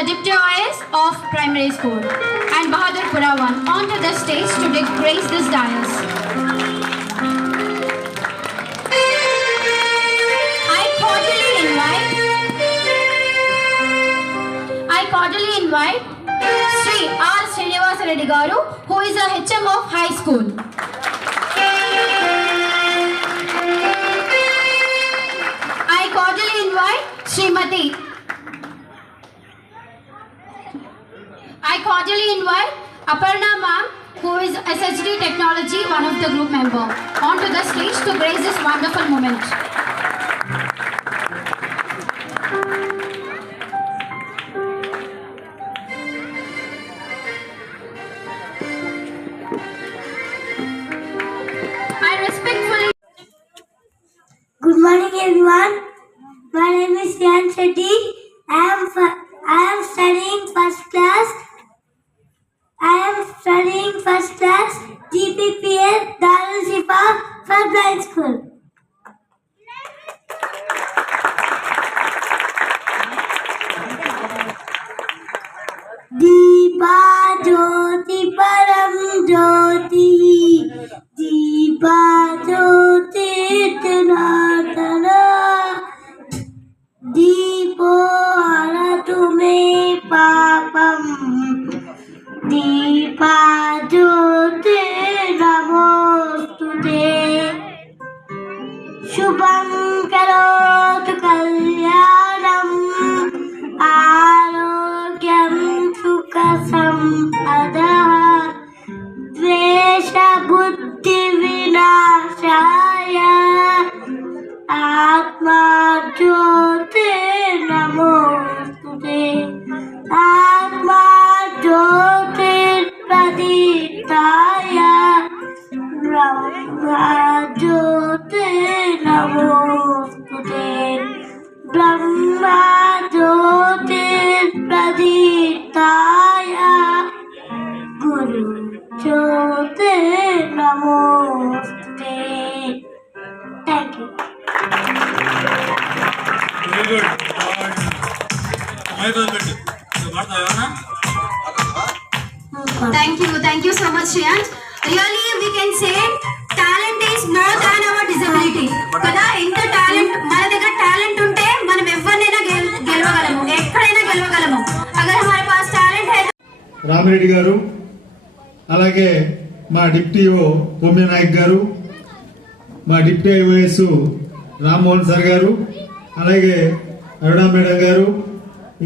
the Deputy OS of Primary School and Bahadurpura 1 onto the stage to grace this dais. I cordially invite Sri R. Srinivasa Reddy Garu, who is a HM of High School. I cordially invite Aparna Ma'am, who is SHD Technology, one of the group member, onto the stage to grace this wonderful moment. Good morning, everyone. My name is Yan Shetty. I am studying first class GPPL Darul Shifa for Blind School. Deepa Jyoti Param Jyoti Deepa Jyoti Tinatana Deepo Aratu Me Papam Deepa Jyoti Namostute Shubham Karoti Kalyanam Arogyam Sukha Sampada Dvesha Buddhi Vinashaya Atma Jyoti Namostute Atma Jyoti Praditaya Brahma Jyoti Namostute Brahma Jyoti Praditaya Guru Jyoti Namostute. Thank you. Very good. Thank you so much, Shreyansh. Really, we can say talent is more than our disability. Kada inta talent, మన దగ్గర talent ఉంటే మనం ఎవరినైనా గెలవగలము, ఎక్కడైనా గెలవగలము. Agar हमारे पास talent है. రామిరెడ్డి గారు, అలాగే మా డిప్యూటీ భూమి నాయక్ గారు, మా డిప్యూటీ ఐఓఎస్ రామ్మోహన్ సార్ గారు, అలాగే అరుణా మేడం గారు,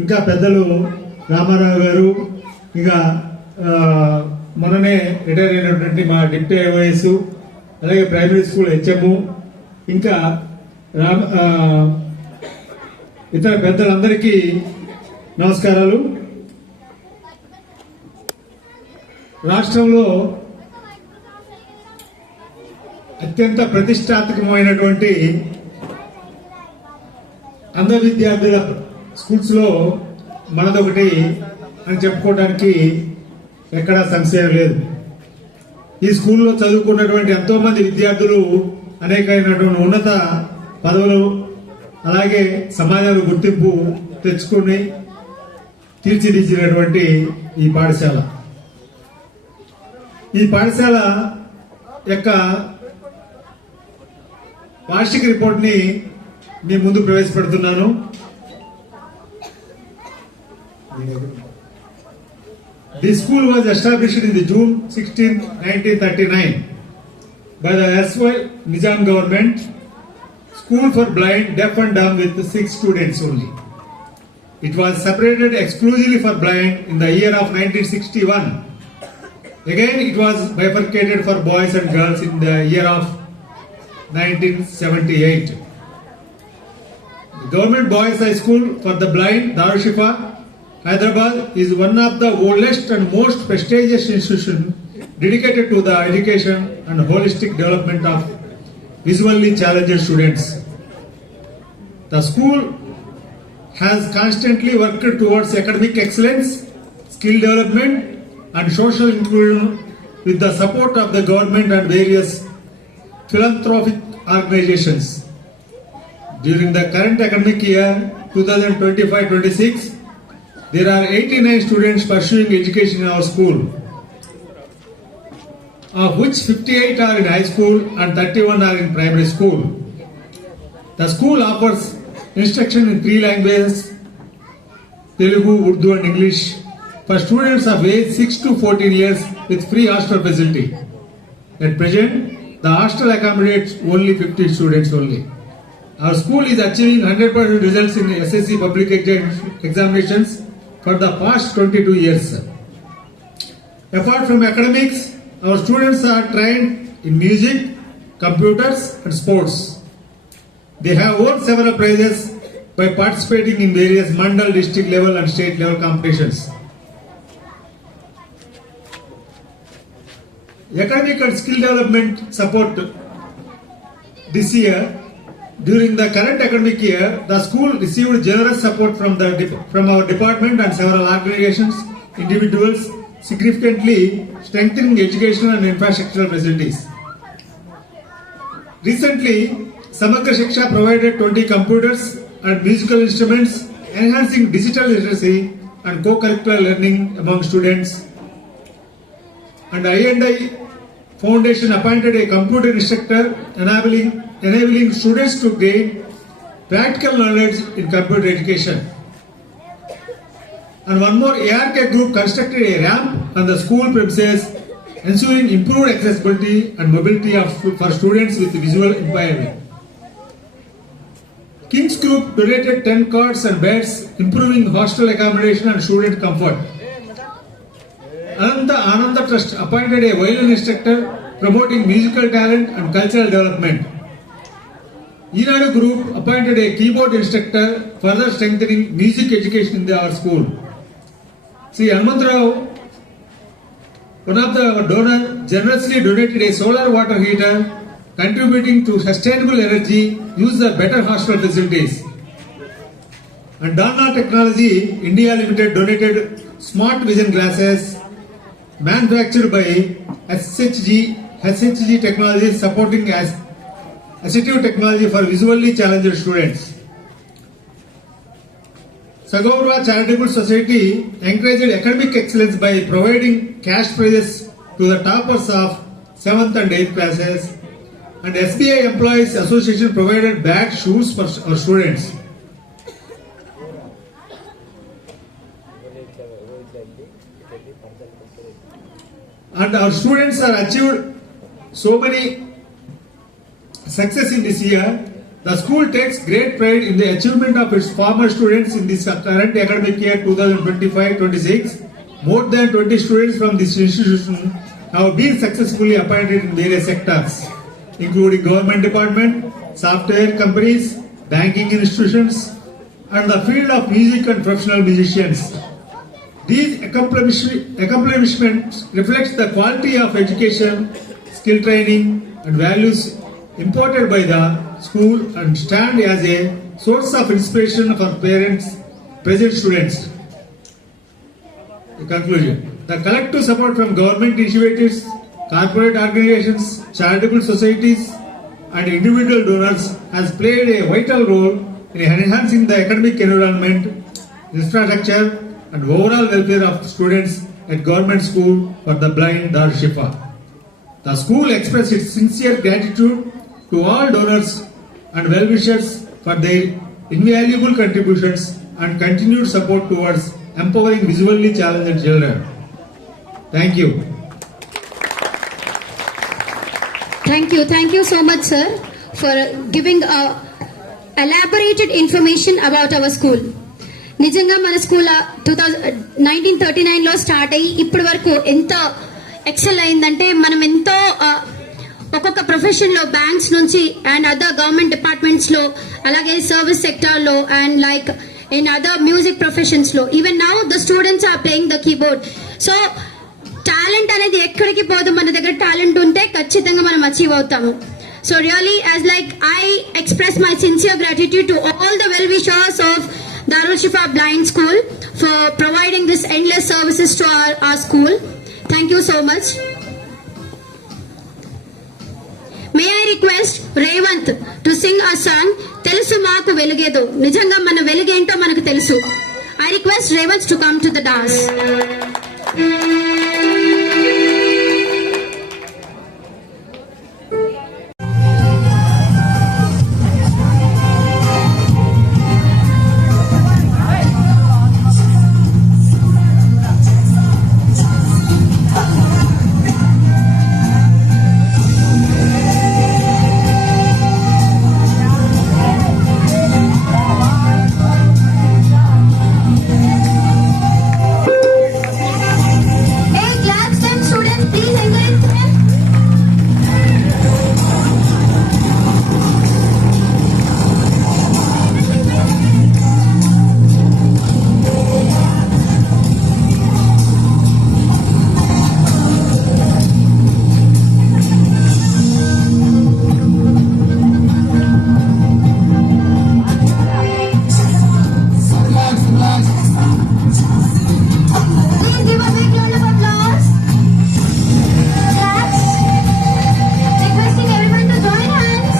ఇంకా పెద్దలు రామారావు గారు, ఇంకా మొన్ననే రిటైర్ అయినటువంటి మా డిప్యూటీ ఐఓఎస్, అలాగే ప్రైమరీ స్కూల్ హెచ్ఎం, ఇంకా ఇతర పెద్దలందరికీ నమస్కారాలు. రాష్ట్రంలో అత్యంత ప్రతిష్టాత్మకమైనటువంటి అంధ విద్యార్థుల స్కూల్స్ లో మనదొకటి అని చెప్పుకోవడానికి ఎక్కడా సంశయం లేదు. ఈ స్కూల్లో చదువుకున్నటువంటి ఎంతో మంది విద్యార్థులు అనేకమైనటువంటి ఉన్నత పదవులు, అలాగే సమాజంలో గుర్తింపు తెచ్చుకుని తీర్చిదిద్దినటువంటి ఈ పాఠశాల యొక్క వార్షిక రిపోర్ట్ ని మీ ముందు ప్రవేశపెడుతున్నాను. The school was established in the June 16, 1939 by the erstwhile Nizam government. School for blind, deaf and dumb with 6 students only. It was separated exclusively for blind in the year of 1961. Again, it was bifurcated for boys and girls in the year of 1978. The Government Boys High School for the Blind, Darul Shifa, Hyderabad, is one of the oldest and most prestigious institutions dedicated to the education and holistic development of visually challenged students. The school has constantly worked towards academic excellence, skill development, and social inclusion with the support of the government and various philanthropic organizations. During the current academic year 2025-26, There are 89 students pursuing education in our school, of which 58 are in high school and 31 are in primary school. The school offers instruction in 3 languages, Telugu, Urdu and English, for students of age 6 to 14 years with free hostel facility. At present, the hostel accommodates only 50 students only. Our school is achieving 100% results in SSC public examinations for the past 22 years. Apart from academics, our students are trained in music, computers and sports. They have won several prizes by participating in various mandal, district level and state level competitions. Academic and skill development support this year. During the current academic year, the school received generous support from our department and several organizations, individuals, significantly strengthening educational and infrastructural facilities. Recently, Samagra Shiksha provided 20 computers and musical instruments, enhancing digital literacy and co-curricular learning among students. And I&I Foundation appointed a computer instructor, enabling students to gain practical knowledge in computer education. And one more, ARK group constructed a ramp on the school premises, ensuring improved accessibility and mobility for students with visual impairment. King's Group donated 10 cots and beds, improving hostel accommodation and student comfort. Ananda Trust appointed a violin instructor, promoting musical talent and cultural development. Enadu Group appointed a keyboard instructor, further strengthening music education in our school. Sri Hanumantrao, one of the donors, generously donated a solar water heater, contributing to sustainable energy use of better hostel facilities. And Dana Technology India Limited donated smart vision glasses manufactured by SHG Technology, supporting assistive technology for visually challenged students. Sagaura Charitable Society encouraged academic excellence by providing cash prizes to the toppers of 7th and 8th classes. And SBI Employees Association provided bags, shoes for our students. And our students are achieved so many success in this year. The school takes great pride in the achievement of its former students in this current academic year 2025-26. More than 20 students from this institution have been successfully appointed in various sectors, including government department, software companies, banking institutions, and the field of music and professional musicians. These accomplishments reflect the quality of education, skill training, and values imparted by the school and stand as a source of inspiration for parents, present students. In conclusion, the collective support from government initiatives, corporate organizations, charitable societies, and individual donors has played a vital role in enhancing the academic environment, infrastructure, and overall welfare of students at government school for the blind Darushifa. The school expresses its sincere gratitude to all donors and well-wishers for their invaluable contributions and continued support towards empowering visually challenged children. Thank you. Thank you so much, sir, for giving elaborated information about our school. నిజంగా మన school 1939లో start అయ్యి ఇప్పటి వరకు ఎంత XL అయిందంటే మనం ఎంతో ఒక్కొక్క ప్రొఫెషన్లో బ్యాంక్స్ నుంచి అండ్ అదర్ గవర్నమెంట్ డిపార్ట్మెంట్స్లో అలాగే సర్వీస్ సెక్టార్లో and like in other music ప్రొఫెషన్స్లో even now the students are playing the keyboard. So talent అనేది ఎక్కడికి పోదు, మన దగ్గర టాలెంట్ ఉంటే ఖచ్చితంగా మనం అచీవ్ అవుతాము. So really as like I express my sincere gratitude to all the well wishers of Darul Shifa Blind School for providing this endless services to our school. Thank you so much. May I request Revant to sing a song, Telusu Maaku Velugedo. Nijanga mana veluge ento manaku telusu. I request Revans to come to the dance. Hey, clap them students, please encourage them. Please give a big round of applause. Claps. Requesting everyone to join hands.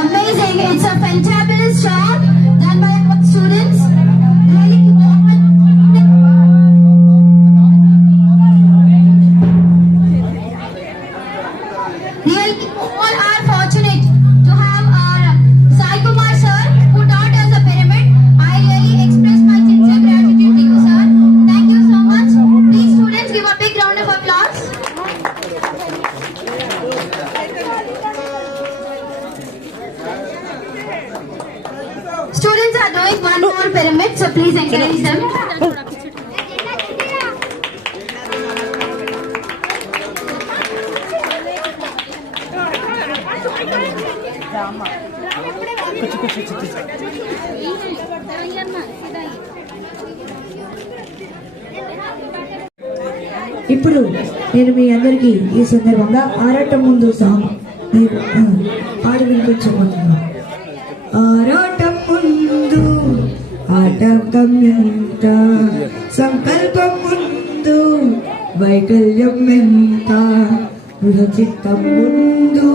Amazing. It's a fantabulous job done by our students. Really all are fortunate to have our Sai Kumar sir who taught us the pyramid. I really express my sincere gratitude to you, sir. Thank you so much. Please students give a big round of applause. Students are doing one more pyramid, so please encourage them. ఇప్పుడు నేను మీ అందరికీ ఈ సందర్భంగా ఆరాటం ముందు song పాడి వినిపించబోతున్నాను. ఆరాటం ముందు ఆటంకం ఎంత, సంకల్పం ముందు వైకల్యం ఎంత, దృఢచిత్తం ముందు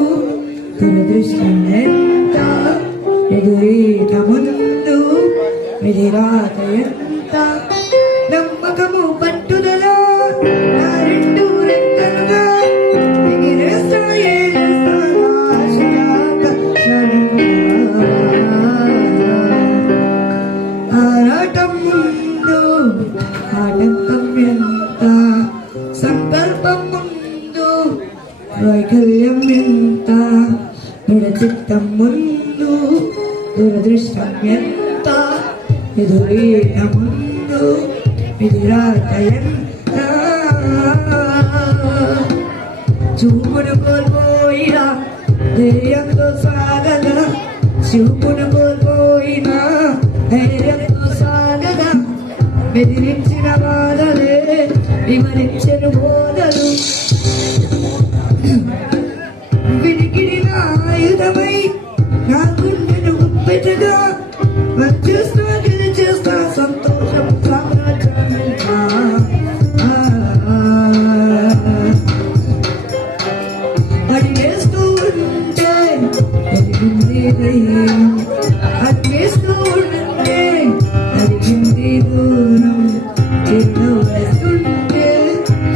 దురదృష్టం ఎంత, ఎదురీత ముందు ఎదిరాత ఎంత, నమ్మకము పట్టుదల నా రెండు రెక్కలుగా ఎగిరేస్తాయే ఆశయాక క్షణముగా. ఆరాటం ముందు ఆటంకం ఎంత, సంకల్పం ముందు వైకల్యం ఎంత, దృఢచిత్తం ముందు దురదృష్టం ఎంత, ఎదురీత ముందు ఎదిరాత ఎంత. చూపును కోల్పోయినా ధైర్యంతో సాగదా, చూపును కోల్పోయినా ధైర్యంతో సాగదా, బెదిరించిన బాధలే వివరించిన బోధలు, వినికిడిన ఆయుధమై నా గుండెను గుప్పెటగా వచ్చేస్తా గెలిచేస్తా సంతోషం సామ్రాజ్యమంతా. అడిగేస్తూ ఉంటే ఎదిగింది ధైర్యం, అడిగేస్తూ ఉంటే అడిగింది దూరం, చిరునవ్వు వేస్తుంటే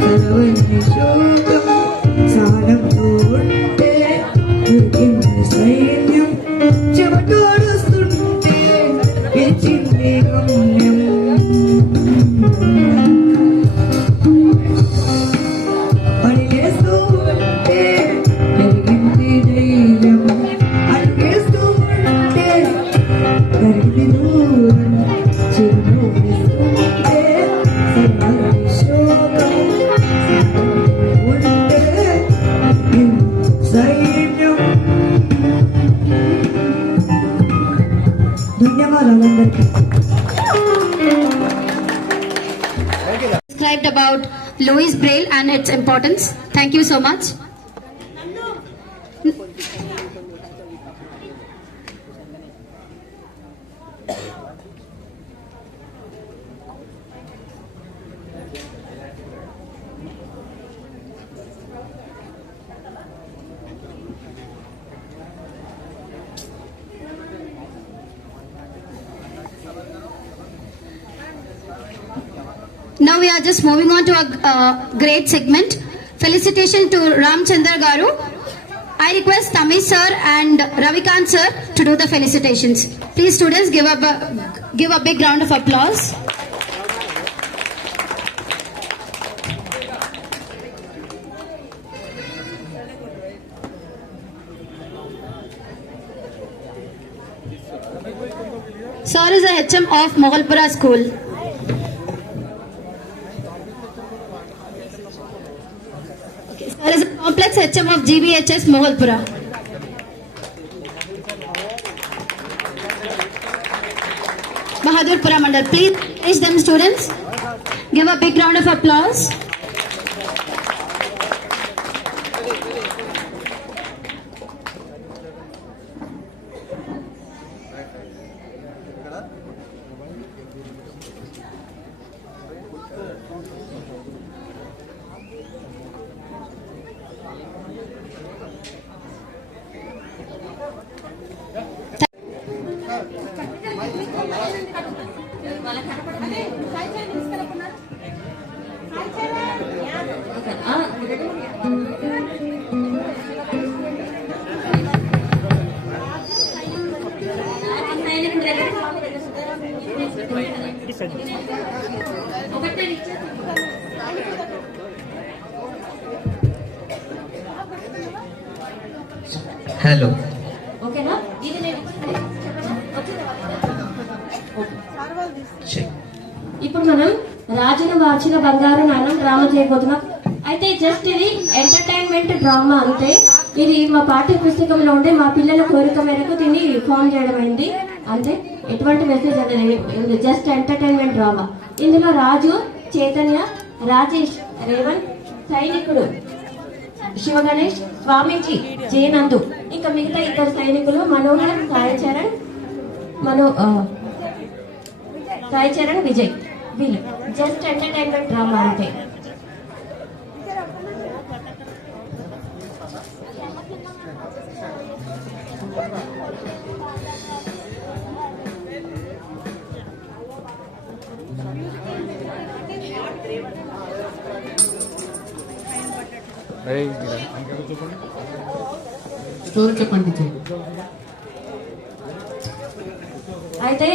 చదవని శోకం, సహనంతో ఉంటే దొరికింది సైన్యం, చెమటోడుస్తుంటే గెలిచింది గమ్యం. అడిగేస్తూ ఉంటే పెరిగింది ధైర్యం, అడిగేస్తూ ఉంటే పెరిగింది దూరం, చిరునవ్వు వేస్తుంటే సర్వది శోకం, ఉంటే సైన్యం. ధన్యవాదాలందరికీ. Described about Louis Braille and its importance. Thank you so much. Now we are just moving on to a great segment. Felicitation to Ramchandra Garu. I request Tamish sir and Ravikant sir to do the felicitations. Please students give a big round of applause. Sir is a HM of Moghalpura School. Sir is a complex HM of GBHS Moghalpura. Bahadurpura Mandal. Please praise them students. Give a big round of applause. Hello ఓకేనా ఇది నేను ఇప్పుడు మనం రాజును వాచిన బంగారు నాణం drama చేయబోతున్నాం. అయితే just ఇది ఎంటర్టైన్మెంట్ డ్రామా అంతే. ఇది మా పాఠ్య పుస్తకంలో ఉండే మా పిల్లల కోరిక మేరకు దీన్ని ఫామ్ చేయడం అయింది అంతే. ఎటువంటి మెసేజ్ అనేది జస్ట్ ఎంటర్టైన్మెంట్ డ్రామా. ఇందులో రాజు, చైతన్య, రాజేష్, రేవంత్, సైనికుడు శివగణేష్, స్వామీజీ, జయనందు, ఇంకా మిగతా ఇద్దరు సైనికులు మనోహర్, సాయి చరణ్, విజయ్. వీళ్ళు జస్ట్ ఎంటర్టైన్మెంట్ డ్రామా అంతే. స్టోరీ చెప్పండి. అయితే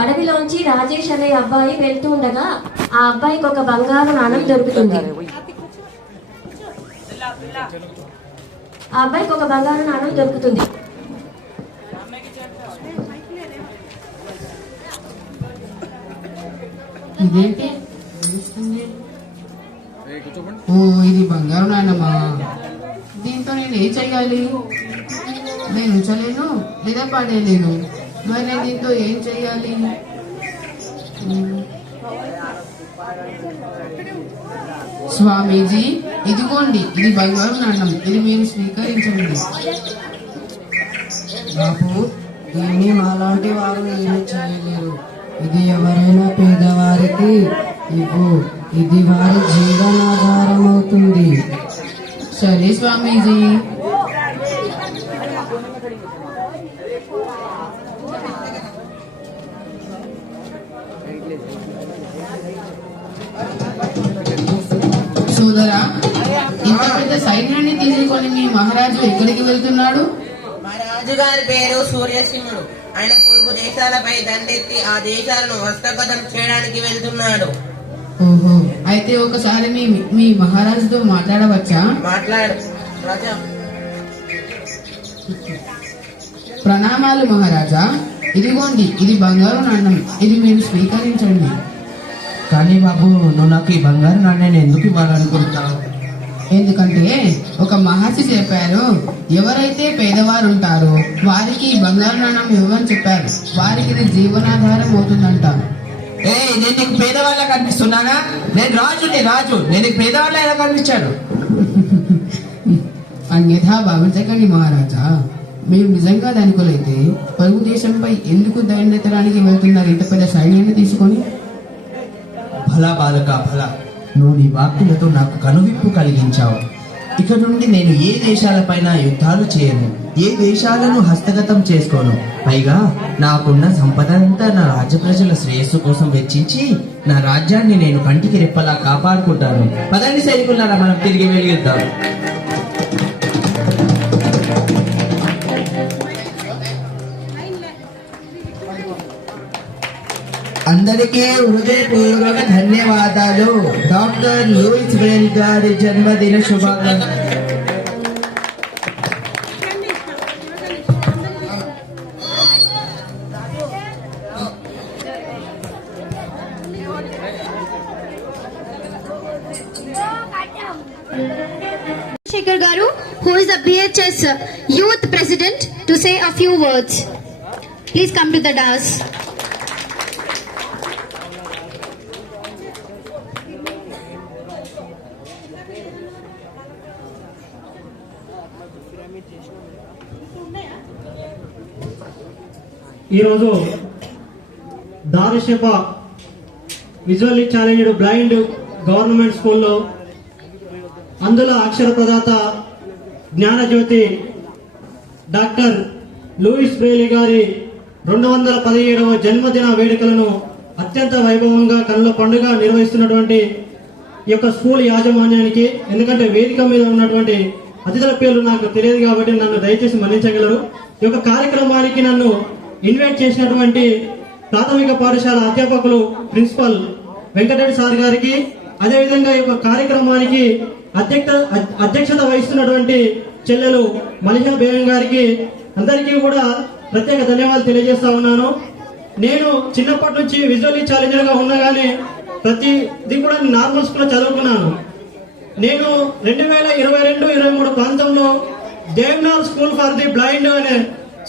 అడవిలోంచి రాజేష్ అనే అబ్బాయి వెళ్తూ ఉండగా ఆ అబ్బాయికి ఒక బంగారు నాణం దొరుకుతుంది. ఇదేంటి? ఓ, ఇది బంగారు నాయనమ్మా. దీంతో నేను ఏం చెయ్యాలి? నేను ఉంచలేను లేదా పడేయలేను. మరి నేను దీంతో ఏం చెయ్యాలి? స్వామీజీ, ఇదిగోండి, ఇది బంగారు నాణం. ఇది మీరు స్వీకరించండి. బాబు, దీన్ని మాలాంటి వారు ఏమీ చేయలేరు. ఇది ఎవరైనా పేదవారికి ఇవ్వు. ఇది వారి జీవనాధారం అవుతుంది. సరే స్వామీజీ. సోదరా, ఇంత పెద్ద సైన్యాన్ని తీసుకొని మీ మహారాజు ఎక్కడికి వెళ్తున్నాడు? మా రాజుగారి పేరు సూర్యసింహుడు. ఆయన పొరుగు దేశాలపై దండెత్తి ఆ దేశాలను హస్తగతం చేయడానికి వెళ్తున్నాడు. ఓహో, అయితే ఒకసారి మీ మహారాజుతో మాట్లాడవచ్చా? మాట్లాడు రాజా. ప్రణామాలు మహారాజా. ఇదిగోండి, ఇది బంగారు నాణ్యం. ఇది మీరు స్వీకరించండి. కానీ బాబు, నువ్వు నాకు ఈ బంగారు నాణ్యాన్ని ఎందుకు ఇవ్వాలనుకుంటావు? ఎందుకంటే ఒక మహర్షి చెప్పారు, ఎవరైతే పేదవారు ఉంటారో వారికి ఈ బంగారు నాణ్యం ఇవ్వని చెప్పారు. వారికి ఇది జీవనాధారం అవుతుందంట. నేను నీకు పేదవాళ్ళ కనిపిస్తున్నానా? నేను రాజు. నేను నీకు పేదవాళ్ళ ఎలా కనిపించాను? అన్యథా భావించకండి మహారాజా. మీరు నిజంగా ధనికులైతే పొరుగు దేశంపై ఎందుకు దండెత్తడానికి వెళ్తున్నారు ఇంత పెద్ద సైన్యాన్ని తీసుకొని? భలా బాలక భలా, నువ్వు నీ వాక్యలతో నాకు కనువిప్పు కలిగించావు. ఇక నుండి నేను ఏ దేశాలపైన యుద్ధాలు చేయను, ఏ దేశాలను హస్తగతం చేసుకోను. పైగా నాకున్న సంపద అంతా నా రాజ్య ప్రజల శ్రేయస్సు కోసం వెచ్చించి నా రాజ్యాన్ని నేను కంటికి రెప్పలా కాపాడుకుంటాను. పదండి సైనికులారా, మనం తిరిగి వెలిగిద్దాం. అందరికీ హృదయపూర్వక ధన్యవాదాలు. డాక్టర్ లూయిస్ బ్రెయిల్ గారి జన్మదిన శుభాకాంక్షలు. Shekhar Garu, who is the BHS Youth President, to say a few words. Please come to the dais. ఈరోజు దారుషిఫా విజువల్లీ ఛాలెంజ్డ్ బ్లైండ్ గవర్నమెంట్ స్కూల్లో అందుల అక్షర ప్రదాత జ్ఞానజ్యోతి డాక్టర్ లూయిస్ బ్రెయిలీ గారి 217వ జన్మదిన వేడుకలను అత్యంత వైభవంగా కన్నుల పండుగ నిర్వహిస్తున్నటువంటి ఈ యొక్క స్కూల్ యాజమాన్యానికి, ఎందుకంటే వేదిక మీద ఉన్నటువంటి అతిథుల పేర్లు నాకు తెలియదు కాబట్టి నన్ను దయచేసి మన్నించగలరు. ఈ యొక్క కార్యక్రమానికి నన్ను ఇన్వైట్ చేసినటువంటి ప్రాథమిక పాఠశాల అధ్యాపకులు ప్రిన్సిపల్ వెంకటరెడ్డి సార్ గారికి, అదేవిధంగా ఈ యొక్క కార్యక్రమానికి అధ్యక్షత వహిస్తున్నటువంటి చెల్లెలు మలిహా బేగం గారికి, అందరికీ కూడా ప్రత్యేక ధన్యవాదాలు తెలియజేస్తా ఉన్నాను. నేను చిన్నప్పటి నుంచి విజువల్లీ ఛాలెంజర్ గా ఉన్నా కానీ ప్రతిది కూడా నార్మల్ స్కూల్లో చదువుకున్నాను. నేను 2022-23 ప్రాంతంలో దేవ్నాల్ స్కూల్ ఫర్ ది బ్లైండ్ అనే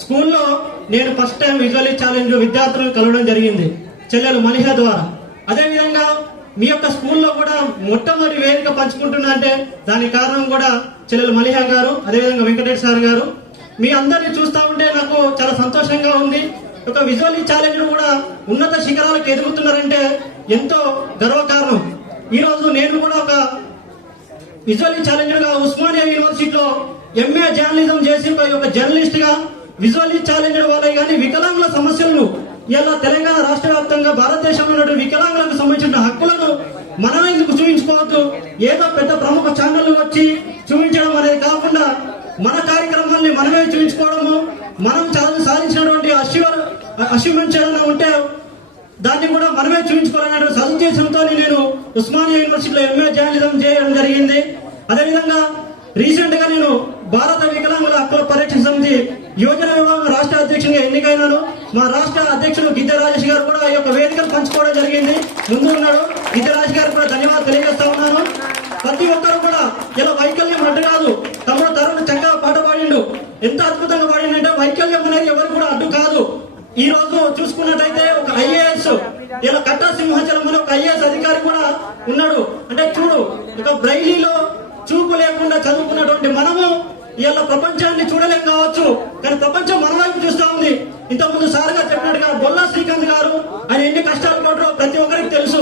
స్కూల్లో నేను ఫస్ట్ టైం విజువల్లీ ఛాలెంజ్ విద్యార్థులను కలవడం జరిగింది చెల్లెలు మలిహా ద్వారా. అదేవిధంగా మీ యొక్క స్కూల్లో కూడా మొట్టమొదటి వేదిక పంచుకుంటున్నా అంటే దానికి కారణం కూడా చెల్లెలు మలిహా గారు, అదేవిధంగా వెంకటేష్ సార్ గారు. మీ అందరినీ చూస్తా ఉంటే నాకు చాలా సంతోషంగా ఉంది. ఒక విజువల్లీ ఛాలెంజ్ కూడా ఉన్నత శిఖరాలకు ఎదుగుతున్నారంటే ఎంతో గర్వకారణం. ఈ రోజు నేను కూడా ఒక విజువల్లీ ఛాలెంజర్ గా ఉస్మానియా యూనివర్సిటీలో MA జర్నలిజం చేసి ఒక జర్నలిస్ట్ గా విజువల్లీ ఛాలెంజర్ వాళ్ళే కానీ వికలాంగుల సమస్యలను ఇలా తెలంగాణ రాష్ట్ర వ్యాప్తంగా భారతదేశంలో ఉన్న వికలాంగులకు సంబంధించిన హక్కులను మనమే ఎందుకు చూపించుకోవద్దు, ఏదో పెద్ద ప్రముఖ ఛానళ్లు వచ్చి చూపించడం అనేది కాకుండా మన కార్యక్రమాన్ని మనమే చూపించుకోవడము, మనం సాధించినటువంటి అచీవ్మెంట్స్ ఏదైనా ఉంటే దాన్ని కూడా మనమే చూపించుకోవాలనే సదుద్దేశంతో నేను ఉస్మానియా యూనివర్సిటీలో MA జర్నలిజం చేయడం జరిగింది. అదేవిధంగా రీసెంట్ గా నేను భారత వికలాంగుల హక్కుల పరిరక్షణ సమితి యువజన విభాగం రాష్ట్ర అధ్యక్షునిగా ఎన్నికైనాను. మా రాష్ట్ర అధ్యక్షుడు గిద్దె రాజేష్ గారు కూడా ఈ యొక్క వేదికను పంచుకోవడం జరిగింది, ముందు ఉన్నాడు. గిద్దె రాజేష్ గారు కూడా ధన్యవాదాలు తెలియజేస్తా ఉన్నాను. ప్రతి ఒక్కరు కూడా ఇలా వైకల్యం అడ్డు కాదు. తమ్ముడు తరుణ్ చక్కగా పాట పాడిండు, ఎంత అద్భుతంగా పాడిందంటే వైకల్యం అనేది ఎవరు కూడా అడ్డు కాదు. ఈ రోజు చూసుకున్నట్టయితే ఒక IAS ఇలా కట్టా సింహాచలం అని ఒక IAS అధికారి కూడా ఉన్నాడు. అంటే చూడు, ఒక బ్రైలీలో చూపు లేకుండా చదువుకున్నటువంటి మనము ఇలా ప్రపంచాన్ని చూడలేం కావచ్చు, కానీ ప్రపంచం మన వైపు చూస్తా ఉంది. ఇంతకుముందు సార్ గారు చెప్పినట్టుగా బొల్లా శ్రీకాంత్ గారు ఆయన ఎన్ని కష్టాలు పడ్డారో ప్రతి ఒక్కరికి తెలుసు.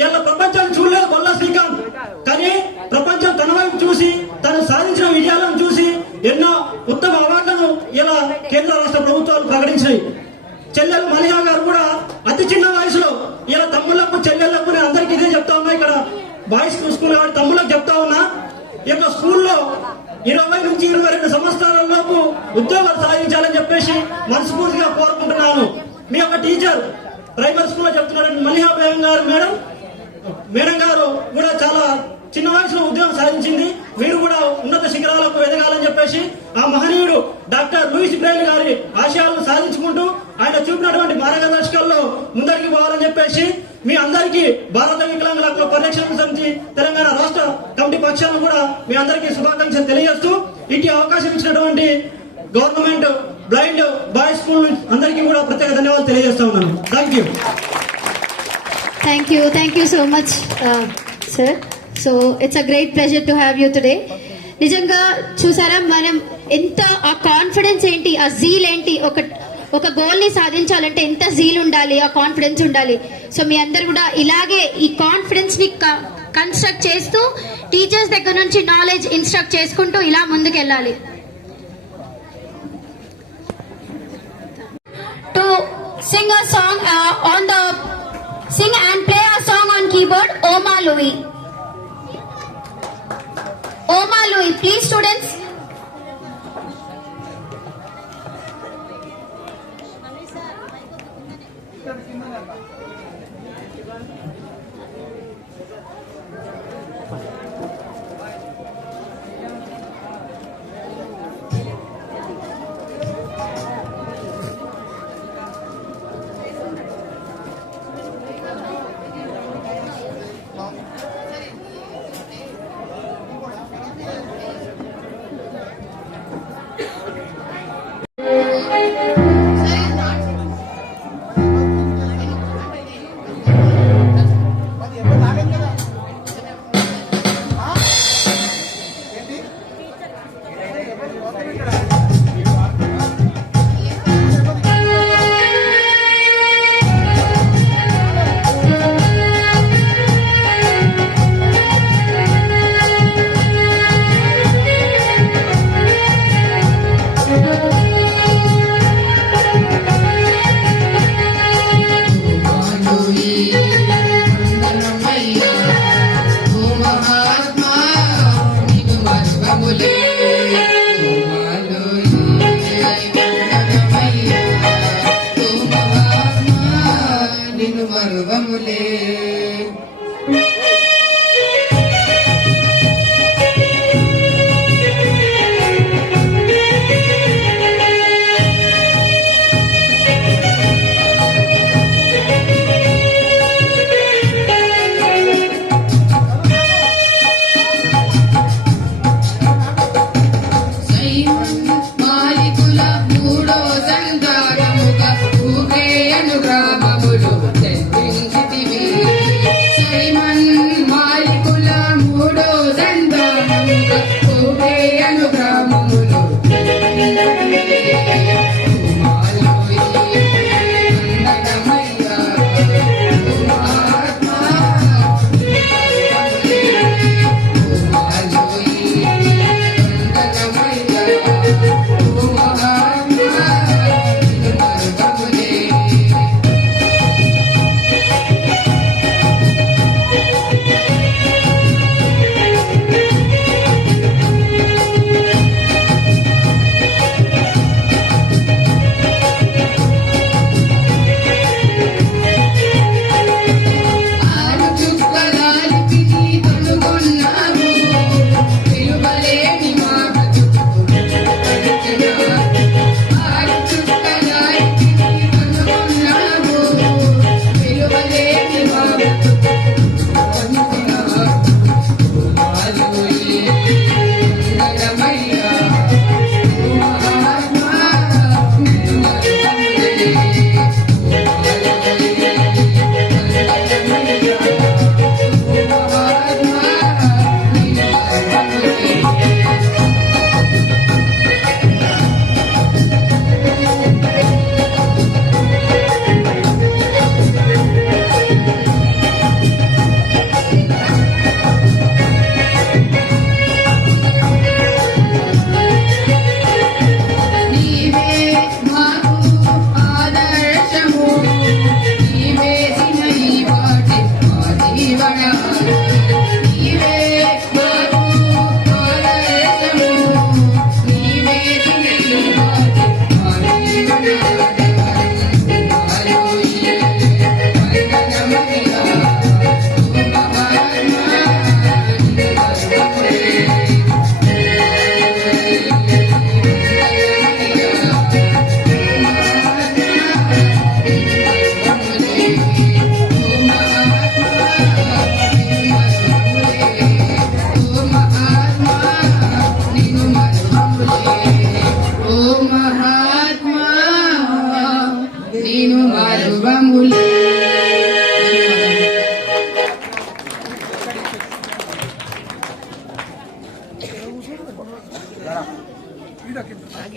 ఇలా ప్రపంచాన్ని చూడలేదు బొల్లా శ్రీకాంత్, కానీ ప్రపంచం తన వైపు చూసి తను సాధించిన విజయాలను చూసి ఎన్నో ఉత్తమ అవార్డులను ఇలా కేంద్ర రాష్ట్ర ప్రభుత్వాలు ప్రకటించినాయి. చెల్లెలు మలిహా గారు కూడా అతి చిన్న వయసులో ఇలా తమ్ముళ్లకు చెల్లెళ్లకు నేను అందరికి ఇదే చెప్తా ఉన్నా, ఇక్కడ బాయ్స్ స్కూల్ కాబట్టి తమ్ముళ్ళకు చెప్తా ఉన్నా, ఈ యొక్క స్కూల్లో 20 నుంచి 22 సంవత్సరాల లోపు ఉద్యోగాలు సాధించాలని చెప్పేసి మనస్ఫూర్తిగా కోరుకుంటున్నాను. మీ యొక్క టీచర్ ప్రైమరీ స్కూల్లో చెప్తున్నారు మలిహా బేగం గారు మేడం గారు కూడా చాలా చిన్న వయసులో ఉద్యోగం సాధించింది. మీరు కూడా ఉన్నత శిఖరాలకు ఎదగాలని చెప్పేసి ఆ మహనీయుడు డాక్టర్ లూయిస్ బ్రెయిల్ గారి ఆశయాలను సాధించుకుంటూ ఆయన చూపినటువంటి మార్గదర్శకాల్లో ముందరికి పోవాలని చెప్పేసి మీ అందరికీ భారత వికలాంగుల హక్కుల పరిరక్షణ సమితి తెలంగాణ రాష్ట్ర కమిటీ పక్షాన కూడా మీ అందరికీ శుభాకాంక్షలు తెలియజేస్తూ ఇటు అవకాశం ఇచ్చినటువంటి గవర్నమెంట్ బ్లైండ్ బాయ్స్ స్కూల్ అందరికీ కూడా ప్రత్యేక ధన్యవాదాలు తెలియజేస్తా ఉన్నాను. Thank you. Thank you so much, sir. So it's a great pleasure to have you today. నిజంగా చూసారా, మనం ఎంత ఆ కాన్ఫిడెన్స్ ఏంటి, ఆ జీల్ ఏంటి, ఒక గోల్ ని సాధించాలంటే ఎంత జీల్ ఉండాలి, ఆ కాన్ఫిడెన్స్ ఉండాలి. సో మీ అందరు కూడా ఇలాగే ఈ కాన్ఫిడెన్స్ ని కన్స్ట్రక్ట్ చేస్తూ టీచర్స్ దగ్గర నుంచి నాలెడ్జ్ ఇన్స్ట్రక్ట్ చేసుకుంటూ ఇలా ముందుకెళ్ళాలి. To sing a song on the sing and play a song on keyboard, Oma Louie. Oma Louie, please students.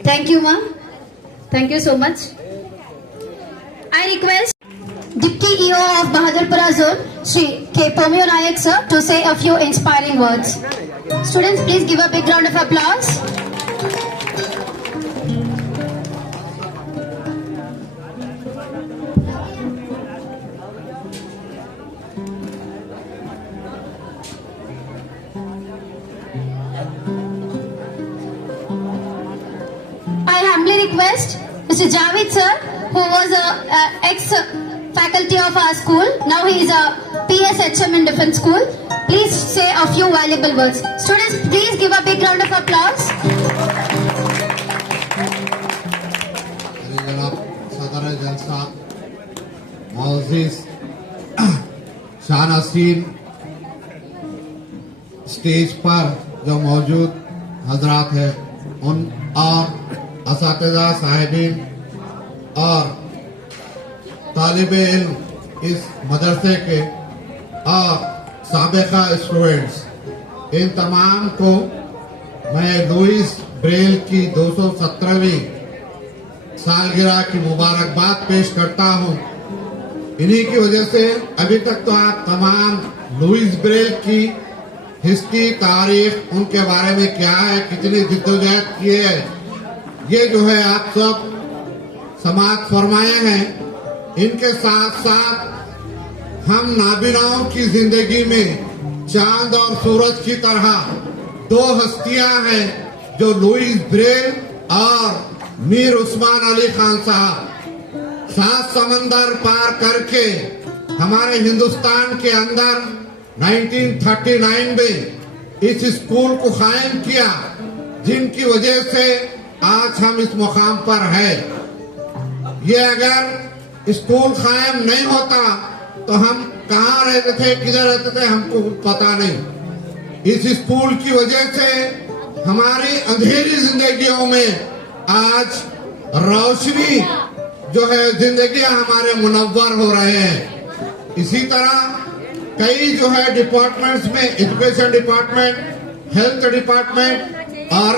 Thank you, ma'am. Thank you so much. I request Deputy EO of Bahadurpura Zone, Shri K. Pomio Nayak sir, to say a few inspiring words. Students, please give a big round of applause. I humbly request Mr. Javed sir, who was a ex-faculty of our school, now he is a PSHM in different school. Please say a few valuable words. Students, please give a big round of applause. जनाब सदर जलसा मोअज़्ज़िज़ शानसीन stage पर जो मौजूद हजरात है उन और असातिज़ा साहिबीन और तालिबे इल्म इस मदरसे के और साबिका स्टूडेंट्स, इन तमाम को मैं लुइस ब्रेल की 217वीं सालगिरह की मुबारकबाद पेश करता हूँ। इन्हीं की वजह से अभी तक तो आप तमाम लुइस ब्रेल की हिस्ट्री, तारीख, उनके बारे में क्या है, कितनी जिद्दोजहद की है, ये जो है आप सब समाज फरमाए हैं। इनके साथ साथ हम नाबिनाओं की जिंदगी में चांद और सूरज की तरह दो हस्तियां हैं जो लुइस ब्रेल और मीर उस्मान अली खान साहब 7 समंदर पार करके हमारे हिंदुस्तान के अंदर 1939 में इस स्कूल को कायम किया, जिनकी वजह से आज हम इस मुकाम पर हैं। ये अगर स्कूल कायम नहीं होता तो हम कहाँ रहते थे, किधर रहते थे, हमको पता नहीं। इस स्कूल की वजह से हमारी अंधेरी जिंदगियों में आज रोशनी जो है जिंदगी हमारे मुनव्वर हो रहे हैं। इसी तरह कई जो है डिपार्टमेंट्स में, एजुकेशन डिपार्टमेंट, हेल्थ डिपार्टमेंट और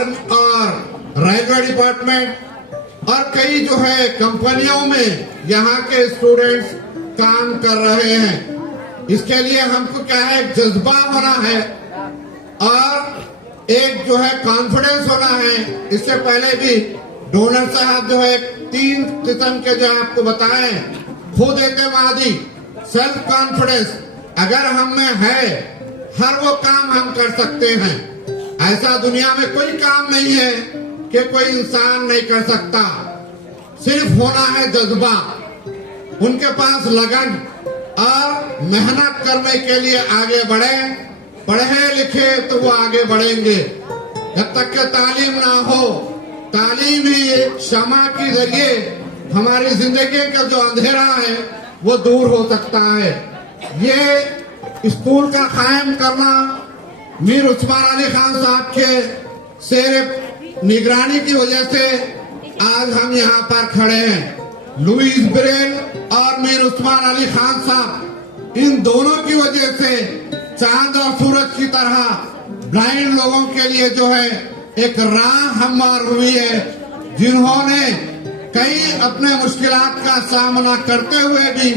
रेलवे डिपार्टमेंट और कई जो है कंपनियों में यहाँ के स्टूडेंट्स काम कर रहे हैं। इसके लिए हमको क्या है, एक जज्बा होना है और एक जो है कॉन्फिडेंस होना है। इससे पहले भी डोनर साहब जो है 3 किस्म के जो आपको बताए, खुद एतमादी, सेल्फ कॉन्फिडेंस अगर हम में है, हर वो काम हम कर सकते हैं। ऐसा दुनिया में कोई काम नहीं है कि कोई इंसान नहीं कर सकता, सिर्फ होना है जज्बा। उनके पास लगन और मेहनत करने के लिए आगे बढ़े, पढ़े लिखे तो वो आगे बढ़ेंगे। जब तक के तालीम ना हो, तालीम ही शमा के जरिए हमारी जिंदगी का जो अंधेरा है वो दूर हो सकता है। ये स्कूल का कायम करना मीर उस्मान अली खान साहब के शेर निगरानी की वजह से आज हम यहाँ पर खड़े हैं। लुइस ब्रेल और मीर उस्मान अली खान साहब, इन दोनों की वजह से चांद और सूरज की तरह ब्लाइंड लोगों के लिए जो है एक राह हमवार हुई है, जिन्होंने कई अपने मुश्किलात का सामना करते हुए भी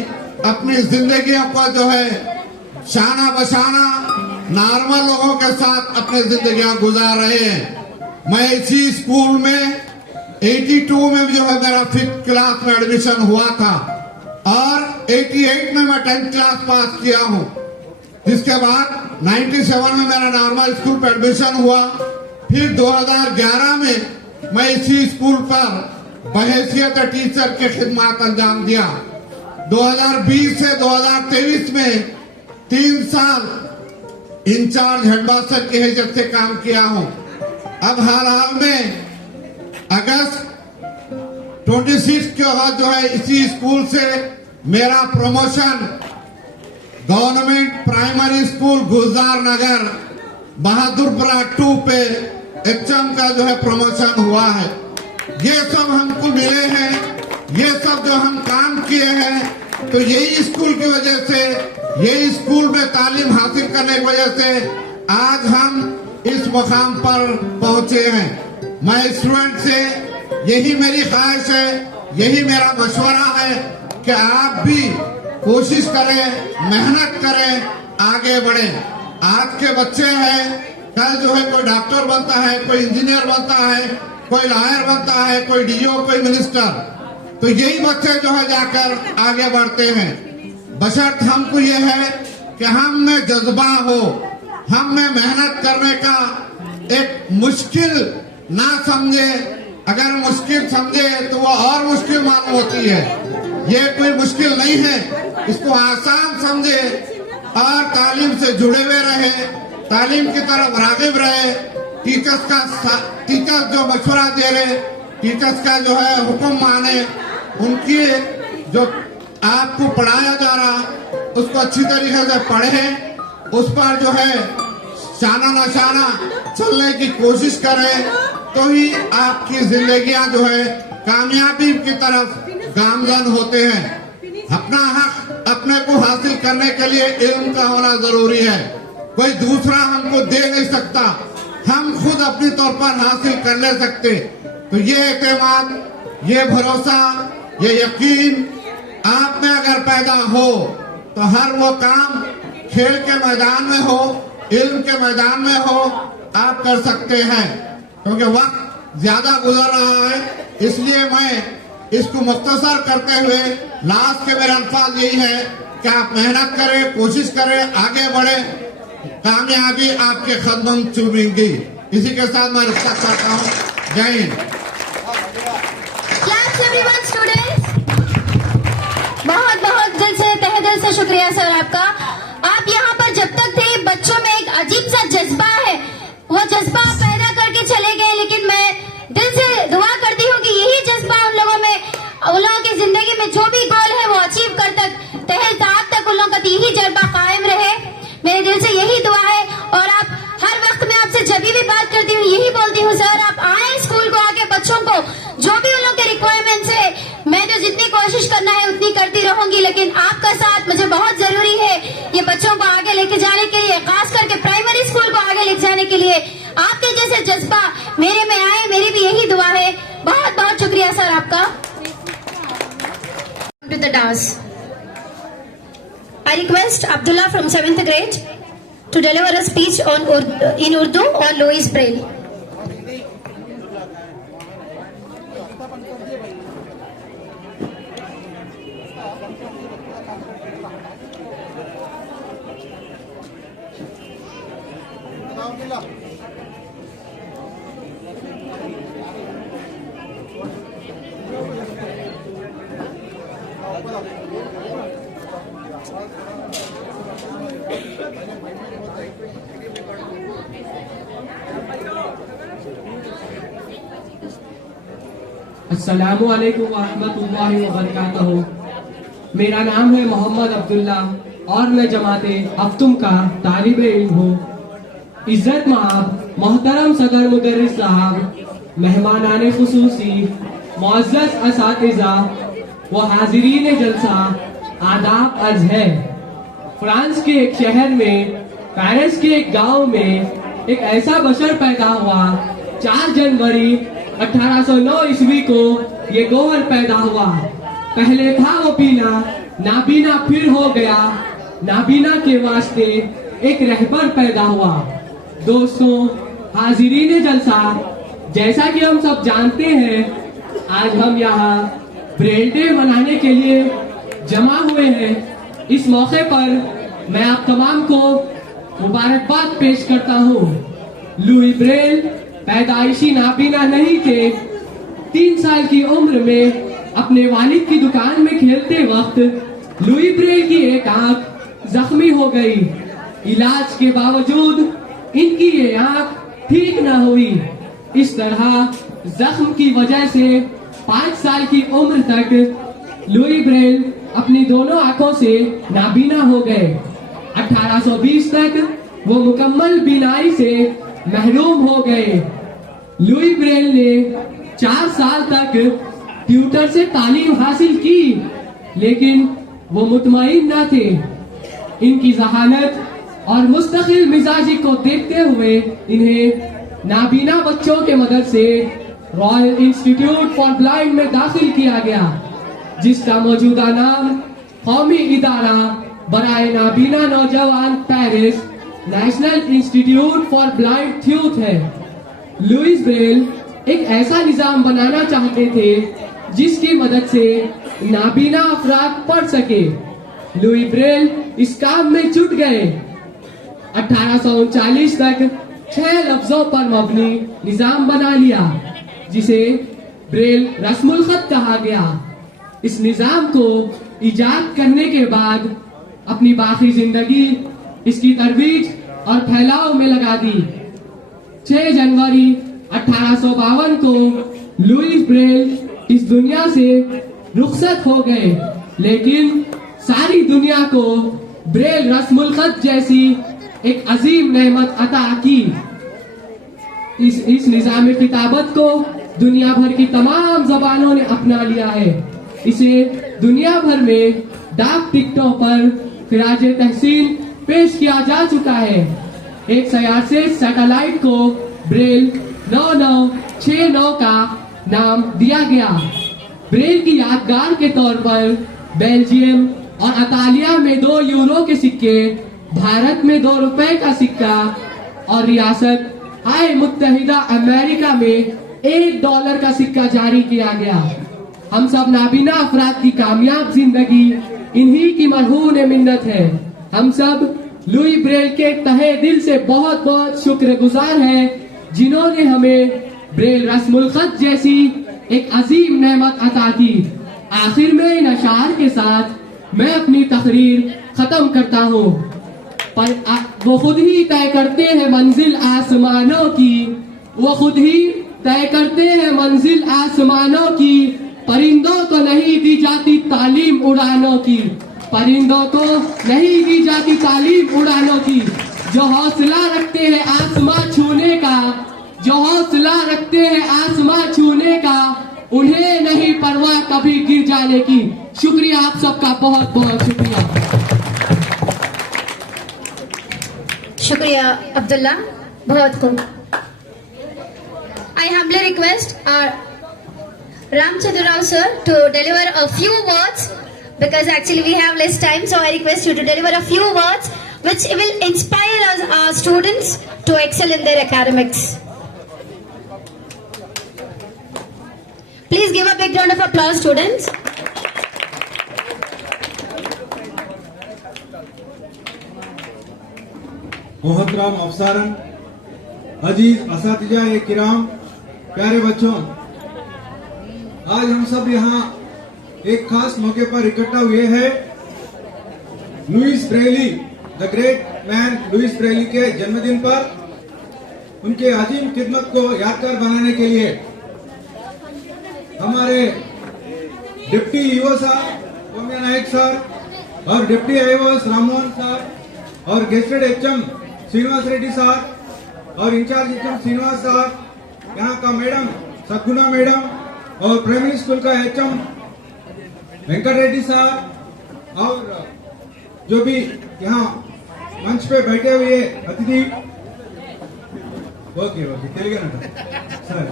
अपनी जिंदगियों को जो है शाना बशाना नॉर्मल लोगों के साथ अपनी जिंदगियां गुजार रहे हैं। मैं इसी स्कूल में 82 में जो है मेरा 5th क्लास में एडमिशन हुआ था और 88 में मैं 10th क्लास पास किया हूँ। जिसके बाद 97 में मेरा नॉर्मल स्कूल पर एडमिशन हुआ। फिर 2011 में मैं इसी स्कूल पर बहैसियत टीचर के खिदमत अंजाम दिया। 2020 से 2023 में 3 साल इंचार्ज हेडमास्टर की हैसियत से काम किया हूँ। अब हाल में अगस्त 26 के बाद जो है इसी स्कूल से मेरा प्रमोशन गवर्नमेंट प्राइमरी स्कूल गुलजार नगर बहादुरपुरा 2 पे HM का जो है प्रमोशन हुआ है। ये सब हमको मिले हैं, ये सब जो हम काम किए हैं, तो यही स्कूल की वजह से, यही स्कूल में तालीम हासिल करने की वजह से आज हम इस मुकाम पर पहुंचे हैं। मैं स्टूडेंट से यही मेरी ख्वाहिश है, यही मेरा मशवरा है कि आप भी कोशिश करें, मेहनत करें, आगे बढ़े। आज के बच्चे हैं, कल जो है कोई डॉक्टर बनता है, कोई इंजीनियर बनता है, कोई लॉयर बनता है, कोई डीओ, कोई मिनिस्टर। तो यही बच्चे जो है जाकर आगे बढ़ते हैं। बशर्त हमको ये है कि हम में जज्बा हो, हम में मेहनत करने का एक मुश्किल ना समझे। अगर मुश्किल समझे तो वो और मुश्किल मालूम होती है। ये कोई मुश्किल नहीं है, इसको आसान समझे और तालीम से जुड़े हुए रहे, तालीम की तरफ राग़िब रहे। टीचर्स जो मशवरा दे रहे, टीचर्स का जो है हुक्म माने, उनकी जो आपको पढ़ाया जा रहा उसको अच्छी तरीके से पढ़े, उस पर जो है शाना नशाना चलने की कोशिश करें, तो ही आपकी जिंदगियां जो है कामयाबी की तरफ गामजन होते हैं। अपना हक अपने को हासिल करने के लिए इल्म का होना जरूरी है। कोई दूसरा हमको दे नहीं सकता, हम खुद अपनी तौर पर हासिल कर ले सकते। तो ये एतमाद, ये भरोसा, ये यकीन आप में अगर पैदा हो तो हर वो काम खेल के मैदान में हो, इल्म के मैदान में हो, आप कर सकते हैं। क्योंकि वक्त ज्यादा गुजर रहा है, इसलिए मैं इसको मुख्तसर करते हुए लास्ट के मेरे अल्फाज यही है कि आप मेहनत करें, कोशिश करें, आगे बढ़े, कामयाबी आपके कदम चूमेंगी। इसी के साथ मैं रुखसत करता हूँ। जय हिंद। Claps everyone, students. बहुत बहुत दिल से, तहे दिल से शुक्रिया सर आपका। आप यहाँ पर जब तक थे, बच्चों में एक अजीब सा जज्बा है, वो जज्बा आप पैदा करके चले गए। लेकिन मैं दिल से दुआ करती हूँ कि यही जज्बा उन लोगों में, उन लोगों की जिंदगी में जो भी गोल है वो अचीव कर तहे तक उन लोगों का यही जज्बा कायम रहे। मेरे दिल से यही दुआ है। और आप हर वक्त मैं आपसे जब भी बात करती हूँ यही बोलती हूँ, सर आप आए स्कूल को, आके बच्चों को जो भी उन लोग के रिक्वायरमेंट्स है, मैं तो जितनी कोशिश करना है उतनी करती रहूंगी। लेकिन आपका साथ मुझे बहुत जरूरी है ये बच्चों को आगे लेके जाने के लिए, खास करके प्राइमरी स्कूल को आगे लेके जाने के लिए। आपके जैसे जज्बा मेरे में आए, मेरी भी यही दुआ है। बहुत बहुत शुक्रिया सर आपका। To the dance. I request Abdullah from 7th grade to deliver a speech in Urdu on Louis Braille. अस्सलामु अलैकुम वरहमतुल्लाहि वबरकातुहू। मेरा नाम है मोहम्मद अब्दुल्ला और मैं जमाते हफ्तुम का तालिब इल्म हूँ। इज्जत माब मोहतरम सदर मुदर्रिस साहब, मेहमानाने खुसूसी, मुअज़्ज़ज़ असातिज़ा व हाज़िरीन जलसा, आदाब अर्ज़ है। फ्रांस के एक शहर में, पेरिस के एक गांव में एक ऐसा बशर पैदा हुआ। 4 जनवरी 1809 ईस्वी को ये गोवर पैदा हुआ। पहले था वो पीना, नाबीना फिर हो गया। नाबीना के वास्ते एक रहबर पैदा हुआ। दोस्तों, हाजिरीन जलसा, जैसा कि हम सब जानते हैं, आज हम यहाँ ब्रेल डे मनाने के लिए जमा हुए हैं। इस मौके पर मैं आप तमाम को मुबारकबाद पेश करता हूँ। लुई ब्रेल पैदाइशी नाबीना नहीं थे। 3 साल की उम्र में अपने वालिद की दुकान में खेलते वक्त लुई ब्रेल की एक आंख जख्मी हो गई। इलाज के बावजूद इनकी ये आंख ठीक न हुई। इस तरह जख्म की वजह से 5 साल की उम्र तक लुई ब्रेल अपनी दोनों आंखों से नाबीना हो गए। 1820 तक वो मुकम्मल बीनाई से महरूम हो गए। लुई ब्रेल ने 4 साल तक ट्यूटर से तालीम हासिल की, लेकिन वो मुतमईन न थे। इनकी जहानत और मुस्तकिल मिजाजी को देखते हुए इन्हें नाबीना बच्चों के मदरसे रॉयल इंस्टीट्यूट फॉर ब्लाइंड में दाखिल किया गया, जिसका मौजूदा नाम कौमी इदारा बराए नाबीना नौजवान Paris national institute for blind youth है। लुइस ब्रेल एक ऐसा निजाम बनाना चाहते थे जिसकी मदद से नाबीना अफराद पढ़ सके। लुई ब्रेल इस काम में जुट गए। 1839 तक 6 लफ्जों पर मबनी निजाम बना लिया जिसे ब्रेल रस्मुल खत कहा गया। इस निजाम को इजाद करने के बाद अपनी बाकी जिंदगी इसकी तरवीज और फैलाव में लगा दी। 6 जनवरी 1852 को लुइस ब्रेल इस दुनिया से रुखसत हो गए, लेकिन सारी दुनिया को ब्रेल रस्मुल खत जैसी एक अजीम नेमत अता की। इस निजाम किताबत को दुनिया भर की तमाम जबानों ने अपना लिया है। इसे दुनिया भर में डाक टिकटों पर खिराज तहसीन पेश किया जा चुका है। एक से सैटेलाइट को ब्रेल 9969 का नाम दिया गया। ब्रेल की यादगार के तौर पर बेल्जियम और इतालिया में 2 यूरो के सिक्के, भारत में 2 रुपए का सिक्का और रियासत हाय मुत्तहिदा अमेरिका में $1 का सिक्का जारी किया गया। हम सब नाबीना अफराद की कामयाब जिंदगी इन्हीं की मरहून मिन्नत है। हम सब लुई ब्रेल के तहे दिल से बहुत बहुत शुक्रगुजार हैं जिन्होंने हमें ब्रेल रस्मुल खत जैसी एक अजीम नेमत अता की। आखिर में इन अशार के साथ मैं अपनी तकरीर खत्म करता हूँ। पर वो खुद ही तय करते हैं मंजिल आसमानों की, वो खुद ही तय करते हैं मंजिल आसमानों की। परिंदों को नहीं दी जाती तालीम उड़ानों की, परिंदों को नहीं दी जाती तालीम उड़ानों की। जो हौसला रखते हैं आसमां छूने का, जो हौसला रखते हैं आसमां छूने का, उन्हें नहीं परवाह कभी गिर जाने की। शुक्रिया, आप सबका बहुत बहुत शुक्रिया। शुक्रिया अब्दुल्ला, बहुत खूब। I humbly request our Ramchandra Rao sir to deliver a few words because actually we have less time, so I request you to deliver a few words which will inspire us, our students, to excel in their academics. Please give a big round of applause, students. मोहतरम अफसरान, अजीज असातिजा किराम, प्यारे बच्चों, आज हम सब यहाँ एक खास मौके पर इकट्ठा हुए हैं। Louis Braille, the great man Louis Braille के जन्मदिन पर उनके अजीम खिदमत को यादगार बनाने के लिए हमारे डिप्टी ईओ साहब कोमिया नायक सर और डिप्टी आईओ राममोहन साहब और गेस्टेड एचएम श्रीनिवास रेड्डी साहब और इंचार्ज एचएम श्रीनिवास साहब, यहाँ का मैडम सद्गुणा मैडम और प्राइमरी स्कूल का एचएम वेंकट रेड्डी साहब और जो भी यहाँ मंच पे बैठे हुए अतिथि। ओके ओके तेलुगु सर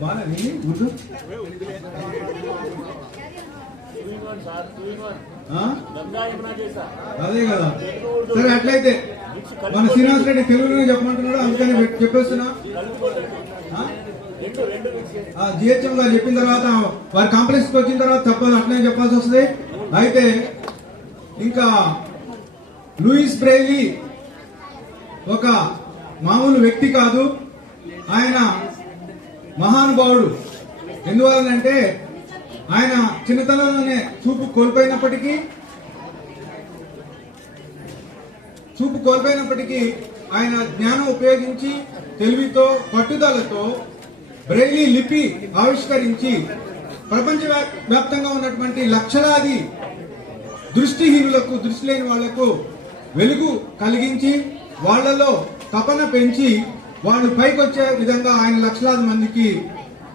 बाला नहीं उर्दू అదే కదా సరే, అట్లయితే మన శ్రీనివాస్ రెడ్డి తెలుగులోనే చెప్పమంటున్నాడు, అందుకని చెప్పేస్తున్నా. జిహెచ్ఎం గారు చెప్పిన తర్వాత వారి కాంప్లెక్స్ కి వచ్చిన తర్వాత తప్పదు, అట్లనే చెప్పాల్సి వస్తుంది. అయితే ఇంకా లూయిస్ బ్రెయిలీ ఒక మామూలు వ్యక్తి కాదు, ఆయన మహానుభావుడు. ఎందువలనంటే ఆయన చిన్నతనంలోనే చూపు కోల్పోయినప్పటికీ ఆయన జ్ఞానం ఉపయోగించి తెలివితో పట్టుదలతో బ్రెయిలీ లిపి ఆవిష్కరించి ప్రపంచ వ్యాప్తంగా ఉన్నటువంటి లక్షలాది దృష్టిహీనులకు, దృష్టి లేని వాళ్లకు వెలుగు కలిగించి వాళ్లలో తపన పెంచి వాళ్ళు పైకి వచ్చే విధంగా ఆయన లక్షలాది మందికి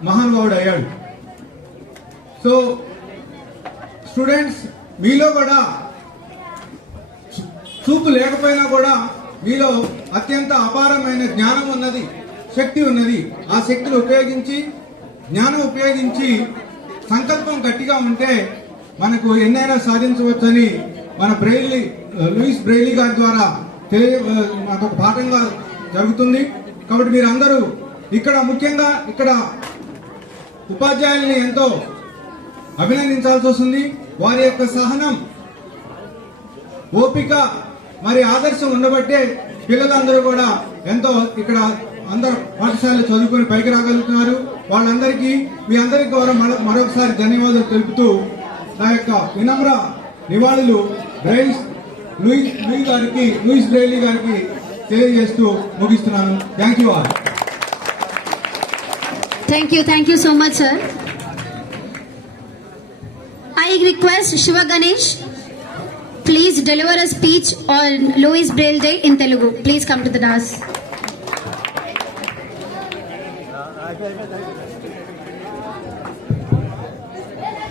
మహానుభావుడు అయ్యాడు. సో స్టూడెంట్స్, మీలో కూడా చూపు లేకపోయినా కూడా మీలో అత్యంత అపారమైన జ్ఞానం ఉన్నది, శక్తి ఉన్నది. ఆ శక్తిని ఉపయోగించి, జ్ఞానం ఉపయోగించి, సంకల్పం గట్టిగా ఉంటే మనకు ఎన్నైనా సాధించవచ్చని మన లూయిస్ బ్రెయిలీ గారి ద్వారా మనకు ఒక పాఠంగా జరుగుతుంది. కాబట్టి మీరందరూ ఇక్కడ ముఖ్యంగా ఇక్కడ ఉపాధ్యాయుల్ని ఎంతో అభినందించాల్సి వస్తుంది. వారి యొక్క సహనం, ఓపిక మరి ఆదర్శం ఉండబట్టే పిల్లలందరూ కూడా ఎంతో ఇక్కడ అందరూ పాఠశాలలో చదువుకొని పైకి రాగలుగుతున్నారు. వాళ్ళందరికీ మీ అందరికీ కూడా మరొకసారి ధన్యవాదాలు తెలుపుతూ నా యొక్క వినమ్ర నివాళులు లూయిస్ బ్రెయిలీ గారికి తెలియజేస్తూ ముగిస్తున్నాను. Thank you all. Thank you so much, sir. I request Shiva Ganesh, please deliver a speech on Louis Braille Day in Telugu. Please come to the dais.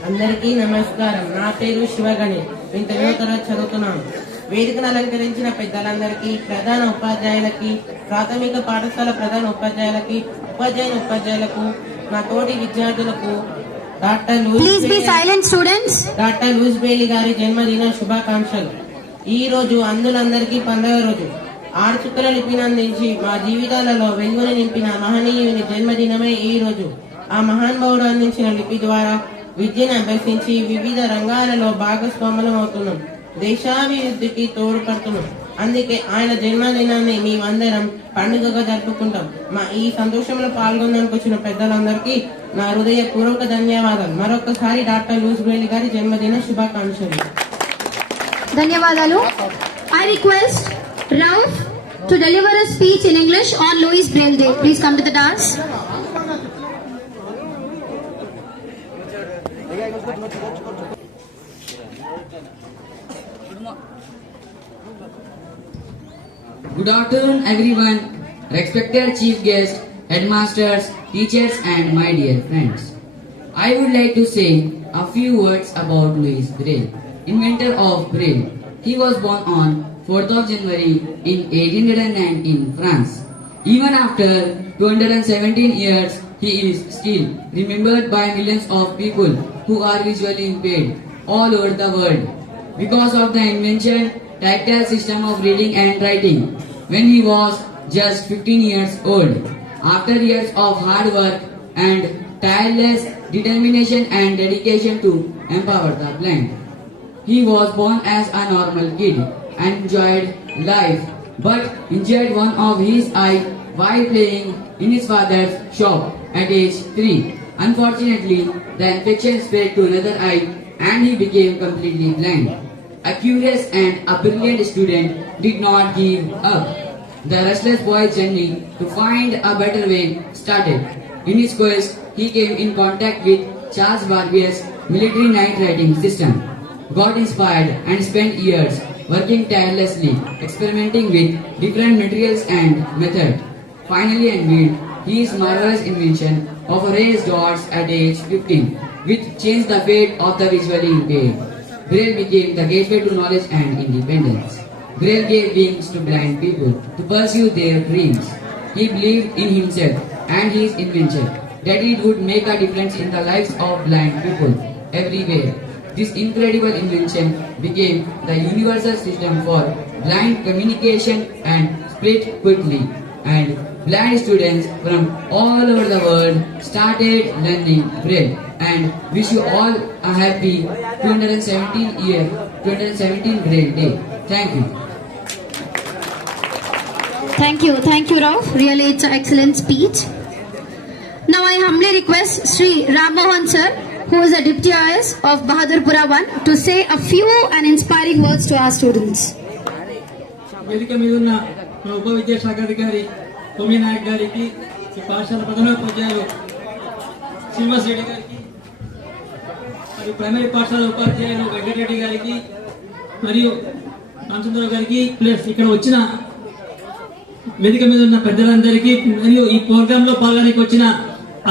అందరికీ నమస్కారం. నా పేరు శివ గణేష్. నేను 10వ తరగతి చదువుతున్నాను. వేదికను అలంకరించిన పెద్దలందరికీ, ప్రధాన ఉపాధ్యాయులకి, ప్రాథమిక పాఠశాల ప్రధాన ఉపాధ్యాయులకి, ఉపాధ్యాయులకు, నా తోటి విద్యార్థులకు డాక్టర్ లూయిస్ బ్రెయిలీ గారి జన్మదిన శుభాకాంక్షలు. ఈ రోజు అందులందరికీ పండుగ రోజు. 6 చుక్కల లిపిని అందించి మా జీవితాలలో వెలుగుని నింపిన మహనీయుని జన్మదినమే ఈ రోజు. ఆ మహానుభావుడు అందించిన లిపి ద్వారా విద్యను అభ్యసించి వివిధ రంగాలలో భాగస్వాములం అవుతున్నాం, దేశాభివృద్ధికి తోడ్పడుతున్నాం. అందుకే ఆయన జన్మదినాన్ని మేమందరం పండుగగా జరుపుకుంటాం. మా ఈ సంతోషంలో పాల్గొనడానికి వచ్చిన పెద్దలందరికీ నా హృదయపూర్వక ధన్యవాదాలు. మరొకసారి డాక్టర్ లూయిస్ బ్రెయిలీ గారి జన్మదిన శుభాకాంక్షలు. ధన్యవాదాలు. I request Rauf to deliver a speech in English on Louis Braille Day. Please come to the dais. Good afternoon everyone, respected chief guests, headmasters, teachers and my dear friends. I would like to say a few words about Louis Braille, inventor of Braille. He was born on 4th of January in 1809 in France. Even after 217 years, he is still remembered by millions of people who are visually impaired all over the world because of the invention tactile system of reading and writing when he was just 15 years old. After years of hard work and tireless determination and dedication to empower the blind, he was born as a normal kid and enjoyed life, but injured one of his eye while playing in his father's shop at age 3. Unfortunately, the infection spread to another eye and he became completely blind. A curious and a brilliant student did not give up. The restless boy's journey to find a better way started. In his quest, he came in contact with Charles Barbier's military night writing system, got inspired and spent years working tirelessly, experimenting with different materials and methods. Finally unveiled his marvelous invention of raised dots at age 15, which changed the fate of the visually impaired. Braille became the gateway to knowledge and independence. Braille gave wings to blind people to pursue their dreams. He believed in himself and his invention that it would make a difference in the lives of blind people everywhere. This incredible invention became the universal system for blind communication and spread quickly, and blind students from all over the world started learning Braille. And wish you all a happy 217 Braille Day. Thank you. Thank you, Rauf. Really, it's an excellent speech. Now I humbly request Sri Ram Mohan sir, who is a Deputy IS of Bahadurpura 1, to say a few and inspiring words to our students. వేదిక మీద ఉన్న మన ఉప విద్యాశాఖ అధికారి కొమ్మి నాయక్ గారికి, ఈ పాఠశాల ప్రధానోపాధ్యాయులు శ్రీనివాస్ రెడ్డి గారికి, మరియు ప్రైమరీ పాఠశాల ఉపాధ్యాయులు వెంకటరెడ్డి గారికి మరియు రామచంద్రరావు గారికి, ప్లస్ ఇక్కడ వచ్చిన వేదిక మీద ఉన్న పెద్దలందరికీ మరియు ఈ ప్రోగ్రామ్ లో పాల్గొనడానికి వచ్చిన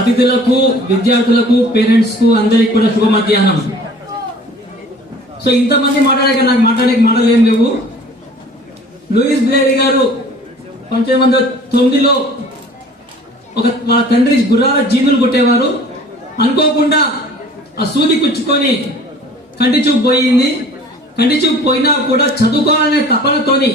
అతిథులకు, విద్యార్థులకు, పేరెంట్స్ కు అందరికి కూడా శుభ మధ్యాహ్నం. సో ఇంతమంది మాట్లాడాక నాకు మాట్లాడడానికి మాటలు ఏం లేవు. లూయిస్ బ్రెయిలీ గారు 1909లో వాళ్ళ తండ్రి గుర్రాల జీనులు కొట్టేవారు. అనుకోకుండా ఆ సూది కుచ్చుకొని కంటి చూపు పోయింది. కంటి చూపు పోయినా కూడా చదువుకోవాలనే తపనతోని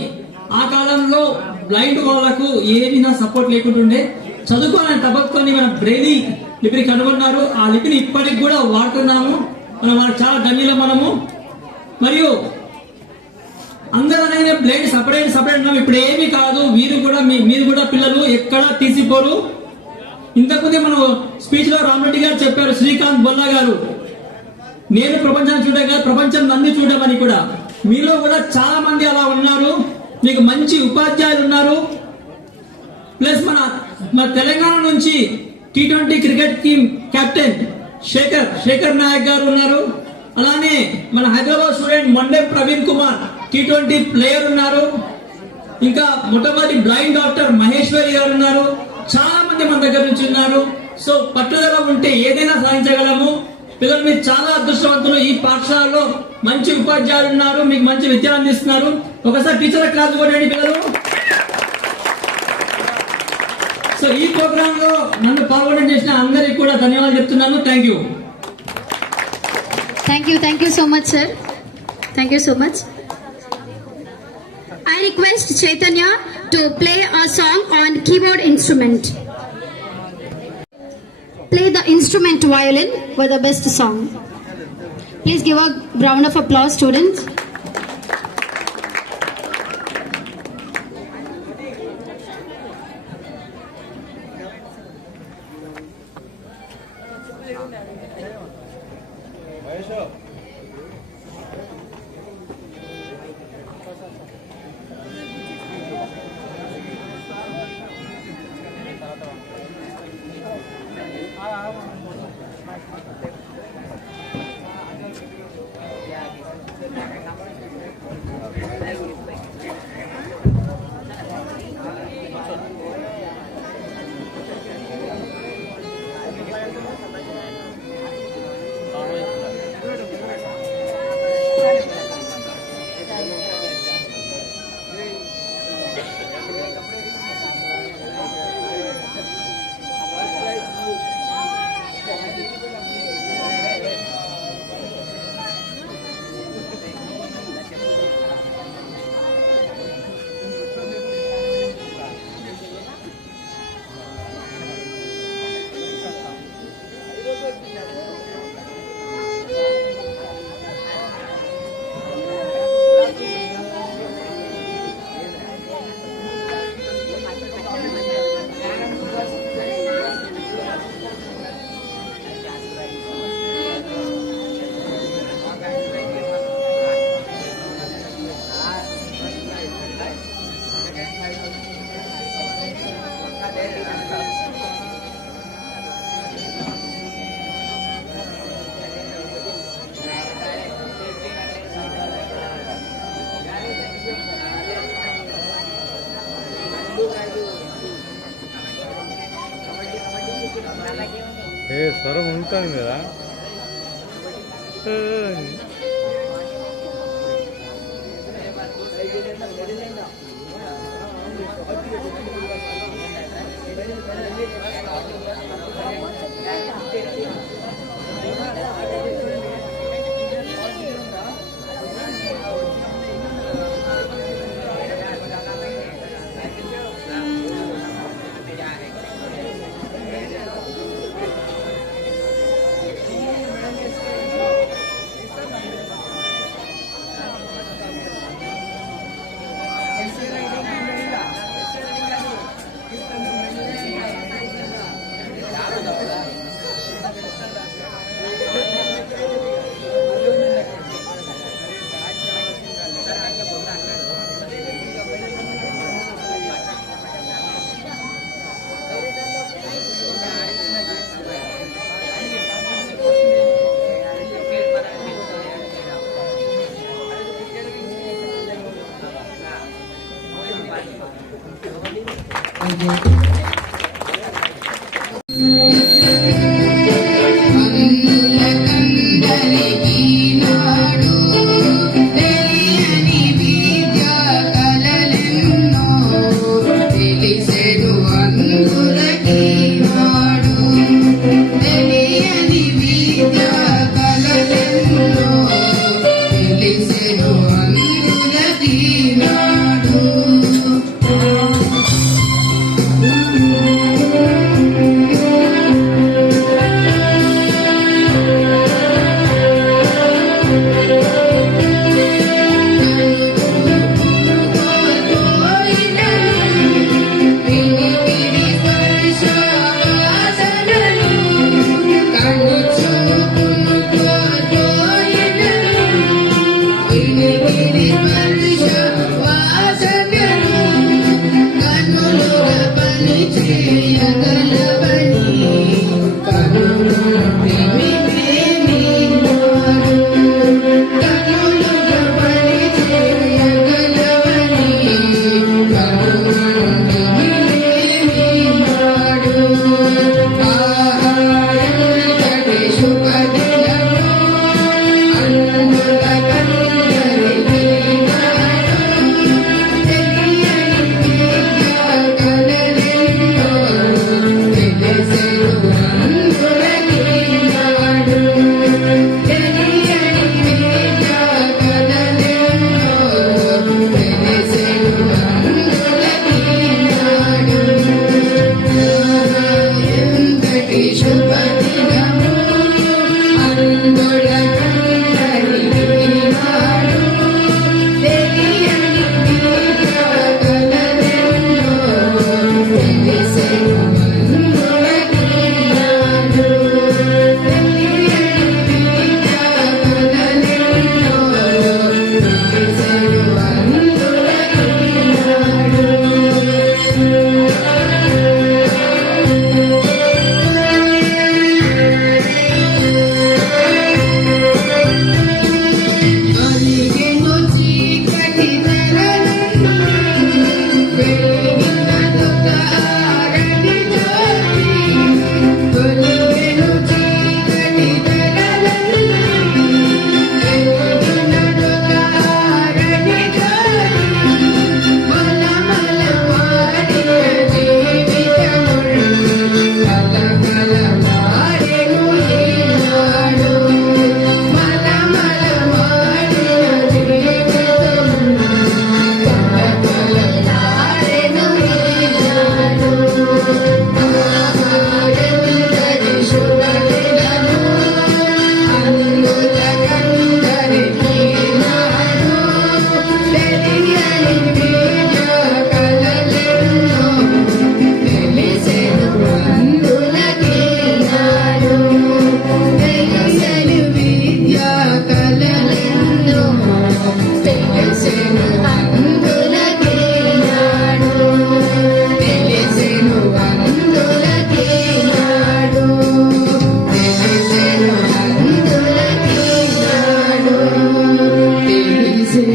ఆ కాలంలో బ్లైండ్ వాళ్ళకు ఏదైనా సపోర్ట్ లేకుంటుండే చదువుకోవాలనే తపనతోని మన బ్రెయిలీ లిపిని కనుగొన్నారు. ఆ లిపిని ఇప్పటికి కూడా వాడుతున్నాము. వాళ్ళకి చాలా ధన్యులం మనము. మరియు అందరూ అనేది బ్లైండ్ సపరేట్ ఉన్నాము. ఇప్పుడు ఏమీ కాదు. మీరు కూడా పిల్లలు ఎక్కడా తీసిపోరు. ఇంతకుముందే మనం స్పీచ్ లో రామరెడ్డి గారు చెప్పారు, శ్రీకాంత్ బొల్లా గారు, నేను ప్రపంచాన్ని చూడగా ప్రపంచం నన్ను చూడమని. కూడా మీలో కూడా చాలా మంది అలా ఉన్నారు. మీకు మంచి ఉపాధ్యాయులు ఉన్నారు. ప్లస్ మన తెలంగాణ నుంచి T20 cricket team captain Shekhar Nayak garu ఉన్నారు. అలానే మన Hyderabad student Mande Praveen Kumar T20 player ఉన్నారు. ఇంకా మొట్టమొదటి బ్లైండ్ డాక్టర్ మహేశ్వరి గారు ఉన్నారు. చాలా మంది మన దగ్గర నుంచి ఉన్నారు. సో పట్టుదల ఉంటే ఏదైనా సాధించగలము. పిల్లలు మీరు చాలా అదృష్టవంతులు. ఈ పాఠశాలలో మంచి ఉపాధ్యాయులు ఉన్నారు. మీకు మంచి విద్యను అందిస్తున్నారు. ఒకసారి టీచర్ క్లాస్ కొట్టండి పిల్లలు. సో ఈ ప్రోగ్రామ్ లో నన్ను పాల్గొనడం చేసిన అందరికి కూడా ధన్యవాదాలు చెప్తున్నాను. Thank you. Thank you so much, sir. Thank you so much. I request Chaitanya to play a song on keyboard instrument. Play the instrument violin for the best song. Please give a round of applause, students. స్వరం ఉంటుంది కదా. తెలియని విద్యా కలలెన్నో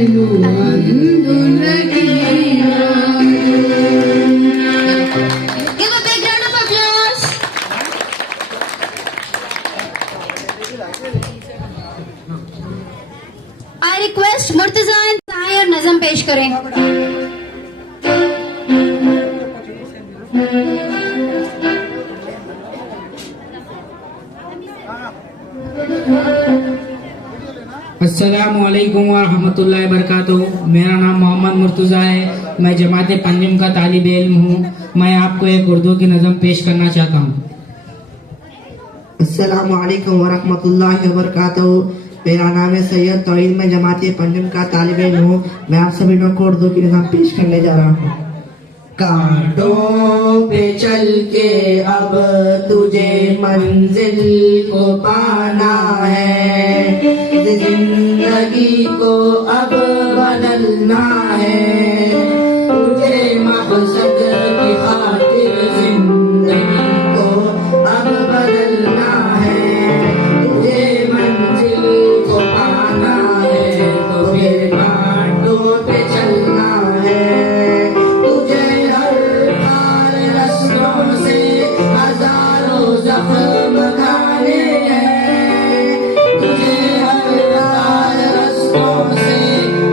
Give a big round of applause. I request Murtaza and Tahir नज़म पेश करें. अस्सलामुअलैकुम वरहमतुल्लाहि वबरकातुहू। मेरा नाम मोहम्मद मुर्तज़ा है। मैं जमात पंजम का तालिब इल्म हूँ। मैं आपको एक उर्दू की नज़म पेश करना चाहता हूँ। अस्सलामुअलैकुम वरहमतुल्लाहि वबरकातुहू। मेरा नाम है सैयद तौहीद। मैं जमात पंजम का तालिब इल्म हूँ। मैं आप सभी लोग को उर्दू की नज़म पेश करने जा रहा हूँ। कांटों पे चल के अब तुझे मंजिल को पाना है, जिंदगी को अब बदलना है, तुझे मकसद की खातिर जिंदगी को अब बदलना है, तुझे मंजिल को पाना है, तो फिर कांटों पे चलना है। जख्म खाने हैं, तुझे हर रस्तों से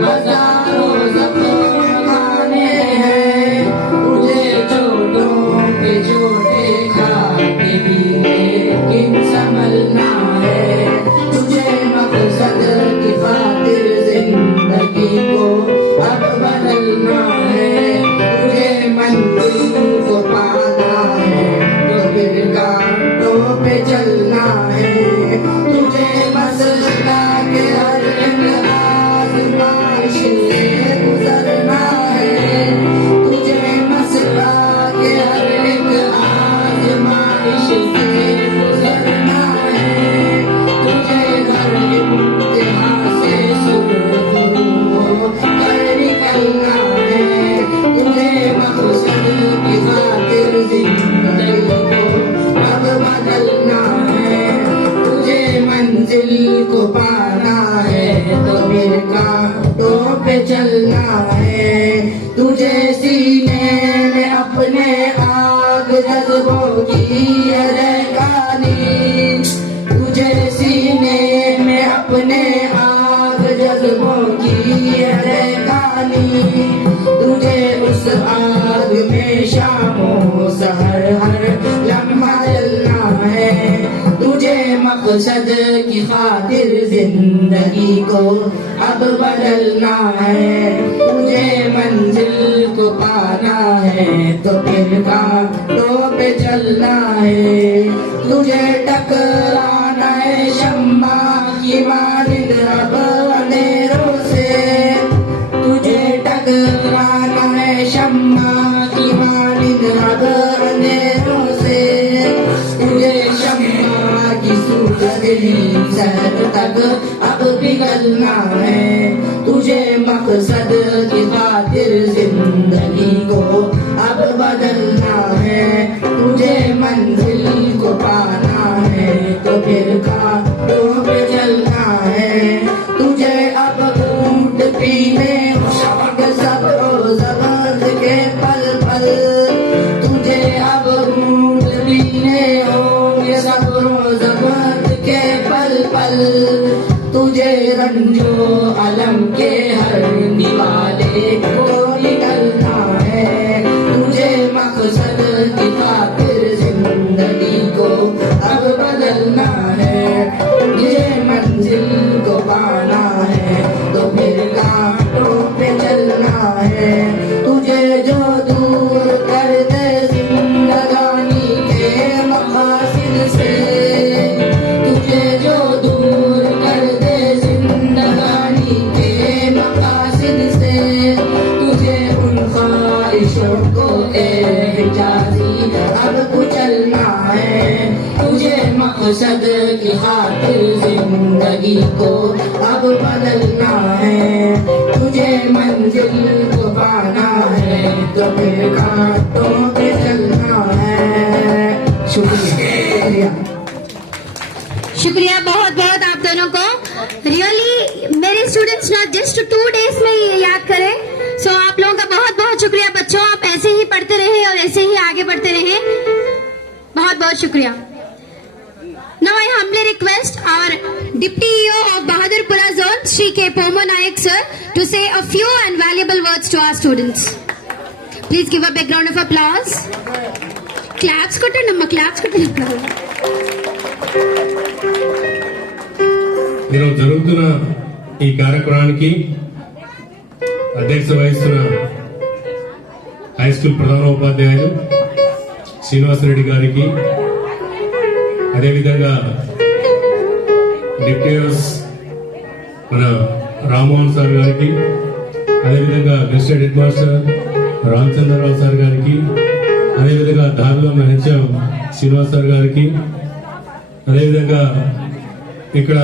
हजारों जख्म खाने हैं, तुझे चोटों पे चोटे खाते भी लेकिन संभलना है, तुझे मकसद की खातिर जिंदगी को अब बदलना है, तुझे मंजिल को पाना है, तो फिर पे चलना है, तुझे मसला के हर एक आज़माइश से गुजरना है, तुझे मसला के हर एक आज़माइश से गुजरना है, तुझे हर इम्तिहान से सुरखरू कर निकलना है, तुझे मकसद की खातिर जिंदगी को अब बदलना है, तुझे मंजिल को पाना है, तो फिर कांटों पे चलना है, तुझे सीने में अपने आग जज्बों की रहकानी, तुझे सीने में अपने आग जज्बों की रहकानी, तुझे उस आग में शामों सहर हर लम्हा जलना है, तुझे मकसद की खातिर जिंदगी को अब बदलना है, तुझे मंजिल को पाना है, तो फिर कांटों पे चलना है, तुझे टकराना है शम्मा की मानिंद अब अंधेरों से, तुझे टकराना है शम्मा की मानिंद अब अंधेरों से, तुझे शम्मा की सूरज सर तक अब पिघलना है, तुझे मकसद की खातिर जिंदगी को अब बदलना है, तुझे मंजिल को पाना है, तो फिर कांटों पे चलना है, तुझे अब ऊंट पीने सब जबत के पल पल, तुझे अब ऊंट पीने होंगे सब जबत के पल पल, तुझे रंजो अलम के हर निवाले को निकलना है, तुझे मकसद की खातिर जिंदगी को अब बदलना है, तुझे मंजिल को पाना है, तो फिर कांटों पे चलना है, तुझे जो दूर कर दे जिंदगानी के मकासिद से, तुझे जो दूर कर दे जिंदगानी के मकासिद से, तुझे उन ख्वाहिशों को एहजाजी अब कुचलना है, तुझे मकसद की खातिर जिंदगी को अब बदलना है, तुझे मंजिल को पाना है, तो फिर कांटों पे चलना है। शुक्रिया। शुक्रिया बहुत बहुत आप दोनों को। रियली मेरे students not just to 2 days में ये याद करें. So आप लोगों का बहुत बहुत शुक्रिया बच्चों, आप ऐसे ही पढ़ते रहे और ऐसे ही आगे बढ़ते रहे. बहुत बहुत शुक्रिया. Now I humbly request our Deputy EO of Bahadurpura Zone, Shri K. Pomo Nayak sir, to say a few and valuable words to our students. Please give a big round of applause. Claps kottandamma, claps kottandamma. ఈరోజు జరుగుతున్న ఈ కార్యక్రమానికి అధ్యక్షత వహిస్తున్న high school ప్రధాన ఉపాధ్యాయులు శ్రీనివాసరెడ్డి గారికి, అదేవిధంగా డిప్యూటీస్ మన రామ్మోహన్ సార్ గారికి, అదేవిధంగా గెస్టెడ్ హెడ్ మాస్టర్ రామచంద్రరావు సార్ గారికి, అదేవిధంగా దారిలో హెచ్ఎం శ్రీనివాస్ సార్ గారికి, అదేవిధంగా ఇక్కడ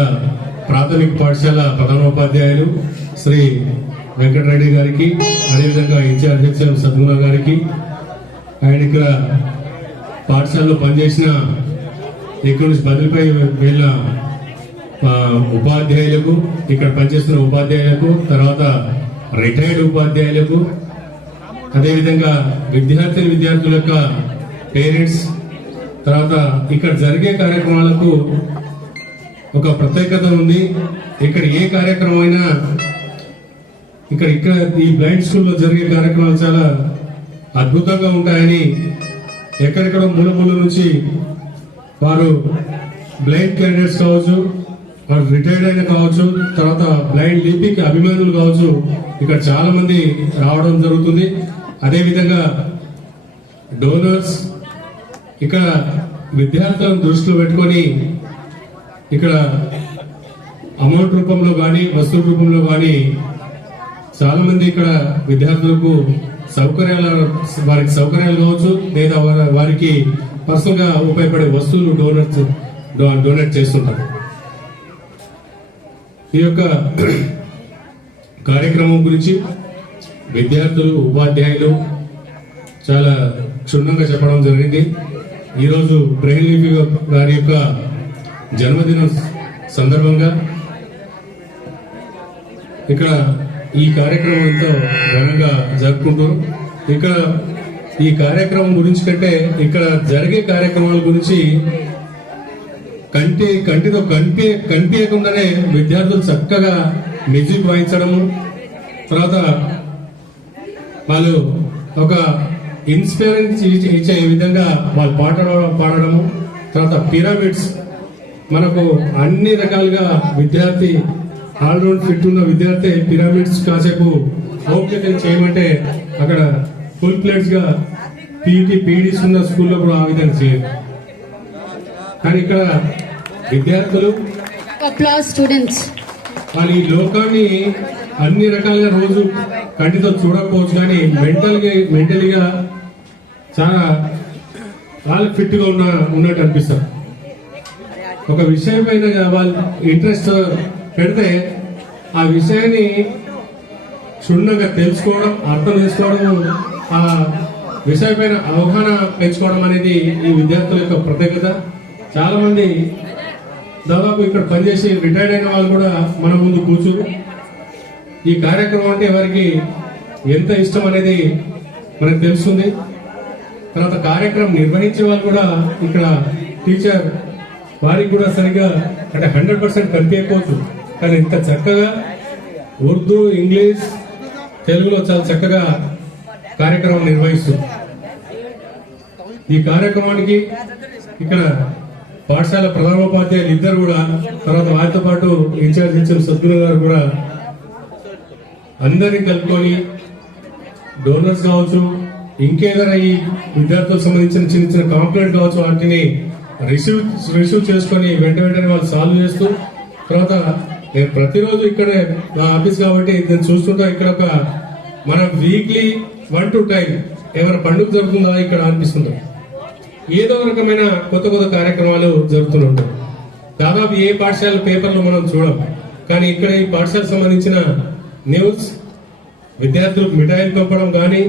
ప్రాథమిక పాఠశాల ప్రధానోపాధ్యాయులు శ్రీ వెంకటరెడ్డి గారికి, అదేవిధంగా ఇన్ఛార్జ్ హెచ్ఎం సద్గుణ గారికి, అండ్ ఇక్కడ పాఠశాలలో పనిచేసిన ఇక్కడ నుంచి బదిలీపై వెళ్ళిన ఉపాధ్యాయులకు, ఇక్కడ పనిచేస్తున్న ఉపాధ్యాయులకు, తర్వాత రిటైర్డ్ ఉపాధ్యాయులకు, అదేవిధంగా విద్యార్థుల యొక్క పేరెంట్స్, తర్వాత ఇక్కడ జరిగే కార్యక్రమాలకు ఒక ప్రత్యేకత ఉంది. ఇక్కడ ఏ కార్యక్రమం అయినా ఇక్కడ ఈ బ్లైండ్ స్కూల్లో జరిగే కార్యక్రమాలు చాలా అద్భుతంగా ఉంటాయని ఎక్కడెక్కడో మూల నుంచి వారు బ్లైండ్ క్యాండిడేట్స్ కావచ్చు, వారు రిటైర్డ్ అయిన కావచ్చు, తర్వాత బ్లైండ్ లిపికి అభిమానులు కావచ్చు, ఇక్కడ చాలా మంది రావడం జరుగుతుంది. అదేవిధంగా డోనర్స్ ఇక్కడ విద్యార్థులను దృష్టిలో పెట్టుకొని ఇక్కడ అమౌంట్ రూపంలో కానీ వస్తువుల రూపంలో కానీ చాలా మంది ఇక్కడ విద్యార్థులకు వారికి సౌకర్యాలు కావచ్చు, లేదా వారికి పర్సనల్ గా ఉపయోగపడే వస్తువులు డొనేట్ చేస్తుంటారు. ఈ యొక్క కార్యక్రమం గురించి విద్యార్థులు, ఉపాధ్యాయులు చాలా క్షుణ్ణంగా చెప్పడం జరిగింది. ఈరోజు బ్రెయిన్ లిపి గారి యొక్క జన్మదినం సందర్భంగా ఇక్కడ ఈ కార్యక్రమం ఎంతో ఘనంగా జరుపుకుంటారు. ఇక్కడ ఈ కార్యక్రమం గురించి కంటే ఇక్కడ జరిగే కార్యక్రమాల గురించి కంటితో కనిపించకుండానే విద్యార్థులు చక్కగా మ్యూజిక్ వాయించడము, తర్వాత వాళ్ళు ఒక ఇన్స్పైరెన్స్ ఇచ్చే విధంగా వాళ్ళు పాడడము, తర్వాత పిరమిడ్స్ మనకు అన్ని రకాలుగా విద్యార్థి ఆల్రౌండ్ ఫిట్ ఉన్న విద్యార్థి పిరమిడ్స్ కాసేపు ఓపికలు చేయమంటే అక్కడ ఫుల్ ప్లేట్స్ గా పీడీస్ ఉన్న స్కూల్లో కూడా ఆ విధంగా చేయరు. కానీ ఇక్కడ విద్యార్థులు స్టూడెంట్స్ వాళ్ళు ఈ లోకాన్ని అన్ని రకాలుగా రోజు కంటితో చూడకపోవచ్చు, కానీ మెంటలీగా చాలా ఫిట్ గా ఉన్నట్టు అనిపిస్తారు. ఒక విషయం పైన వాళ్ళు ఇంట్రెస్ట్ పెడితే ఆ విషయాన్ని క్షుణ్ణంగా తెలుసుకోవడం, అర్థం చేసుకోవడం, ఆ విషయం పైన అవగాహన పెంచుకోవడం అనేది ఈ విద్యార్థుల యొక్క ప్రత్యేకత. చాలా మంది దాదాపు ఇక్కడ పనిచేసి రిటైర్డ్ అయిన వాళ్ళు కూడా మన ముందు కూర్చుని ఈ కార్యక్రమం అంటే వారికి ఎంత ఇష్టం అనేది మనకు తెలుస్తుంది. తర్వాత కార్యక్రమం నిర్వహించే వాళ్ళు కూడా ఇక్కడ టీచర్ వారికి కూడా సరిగా అంటే 100% కనిపించకపోవచ్చు, కానీ ఇంత చక్కగా ఉర్దూ, ఇంగ్లీష్, తెలుగులో చాలా చక్కగా కార్యక్రమం నిర్వహిస్తుంది. ఈ కార్యక్రమానికి ఇక్కడ పాఠశాల ప్రధానోపాధ్యాయులు ఇద్దరు కూడా, తర్వాత వారితో పాటు ఇన్ఛార్జ్ హెచ్ఎం సద్గుణ గారు కూడా అందరినీ కలుపుకొని డోనర్స్ కావచ్చు, ఇంకేదైనా ఈ విద్యార్థులకు సంబంధించిన చిన్న చిన్న కాంప్లైంట్ కావచ్చు, వాటిని రిసీవ్ చేసుకొని వెంటనే వాళ్ళు సాల్వ్ చేస్తూ, తర్వాత నేను ప్రతిరోజు ఇక్కడే మా ఆఫీస్ కాబట్టి నేను చూస్తుంటా ఇక్కడ ఒక మన వీక్లీ 1 to 2 టైం ఏమైనా పండుగ జరుగుతుందా ఇక్కడ అనిపిస్తుంటాం. ఏదో రకమైన కొత్త కార్యక్రమాలు జరుగుతుంటాయి. దాదాపు ఏ పాఠశాల పేపర్లో మనం చూడం, కానీ ఇక్కడ ఈ పాఠశాలకు సంబంధించిన న్యూస్, విద్యార్థులకు మిఠాయిలు పంపడం కానీ,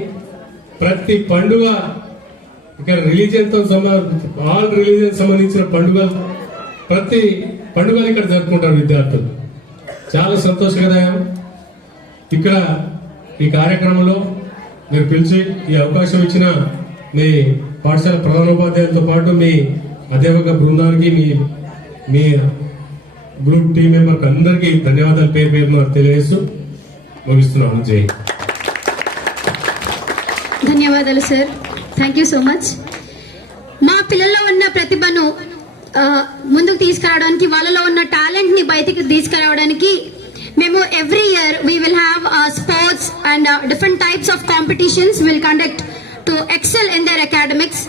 ప్రతి పండుగ ఇక్కడ ఆల్ రిలీజియన్ సంబంధించిన పండుగలు, ప్రతి పండుగలు ఇక్కడ జరుపుకుంటారు విద్యార్థులు. చాలా సంతోషకరం. ఇక్కడ ఈ కార్యక్రమంలో మీరు పిలిచి ఈ అవకాశం ఇచ్చిన మీ పాఠశాల ప్రధానోపాధ్యాయులతో పాటు మీ అధ్యాపక బృందానికి మీ గ్రూప్ టీం మెంబర్కి అందరికీ ధన్యవాదాలు పేరు పేరున తెలియజేస్తూ ముగిస్తున్నాను. జై. ధన్యవాదాలు sir, thank you so much. మా పిల్లల్లో ఉన్న ప్రతిభను ముందుకు తీసుకురావడానికి, వాళ్ళలో ఉన్న టాలెంట్ ని బయటికి తీసుకురావడానికి మేము every year we will have sports and different types of competitions will conduct to excel in their academics.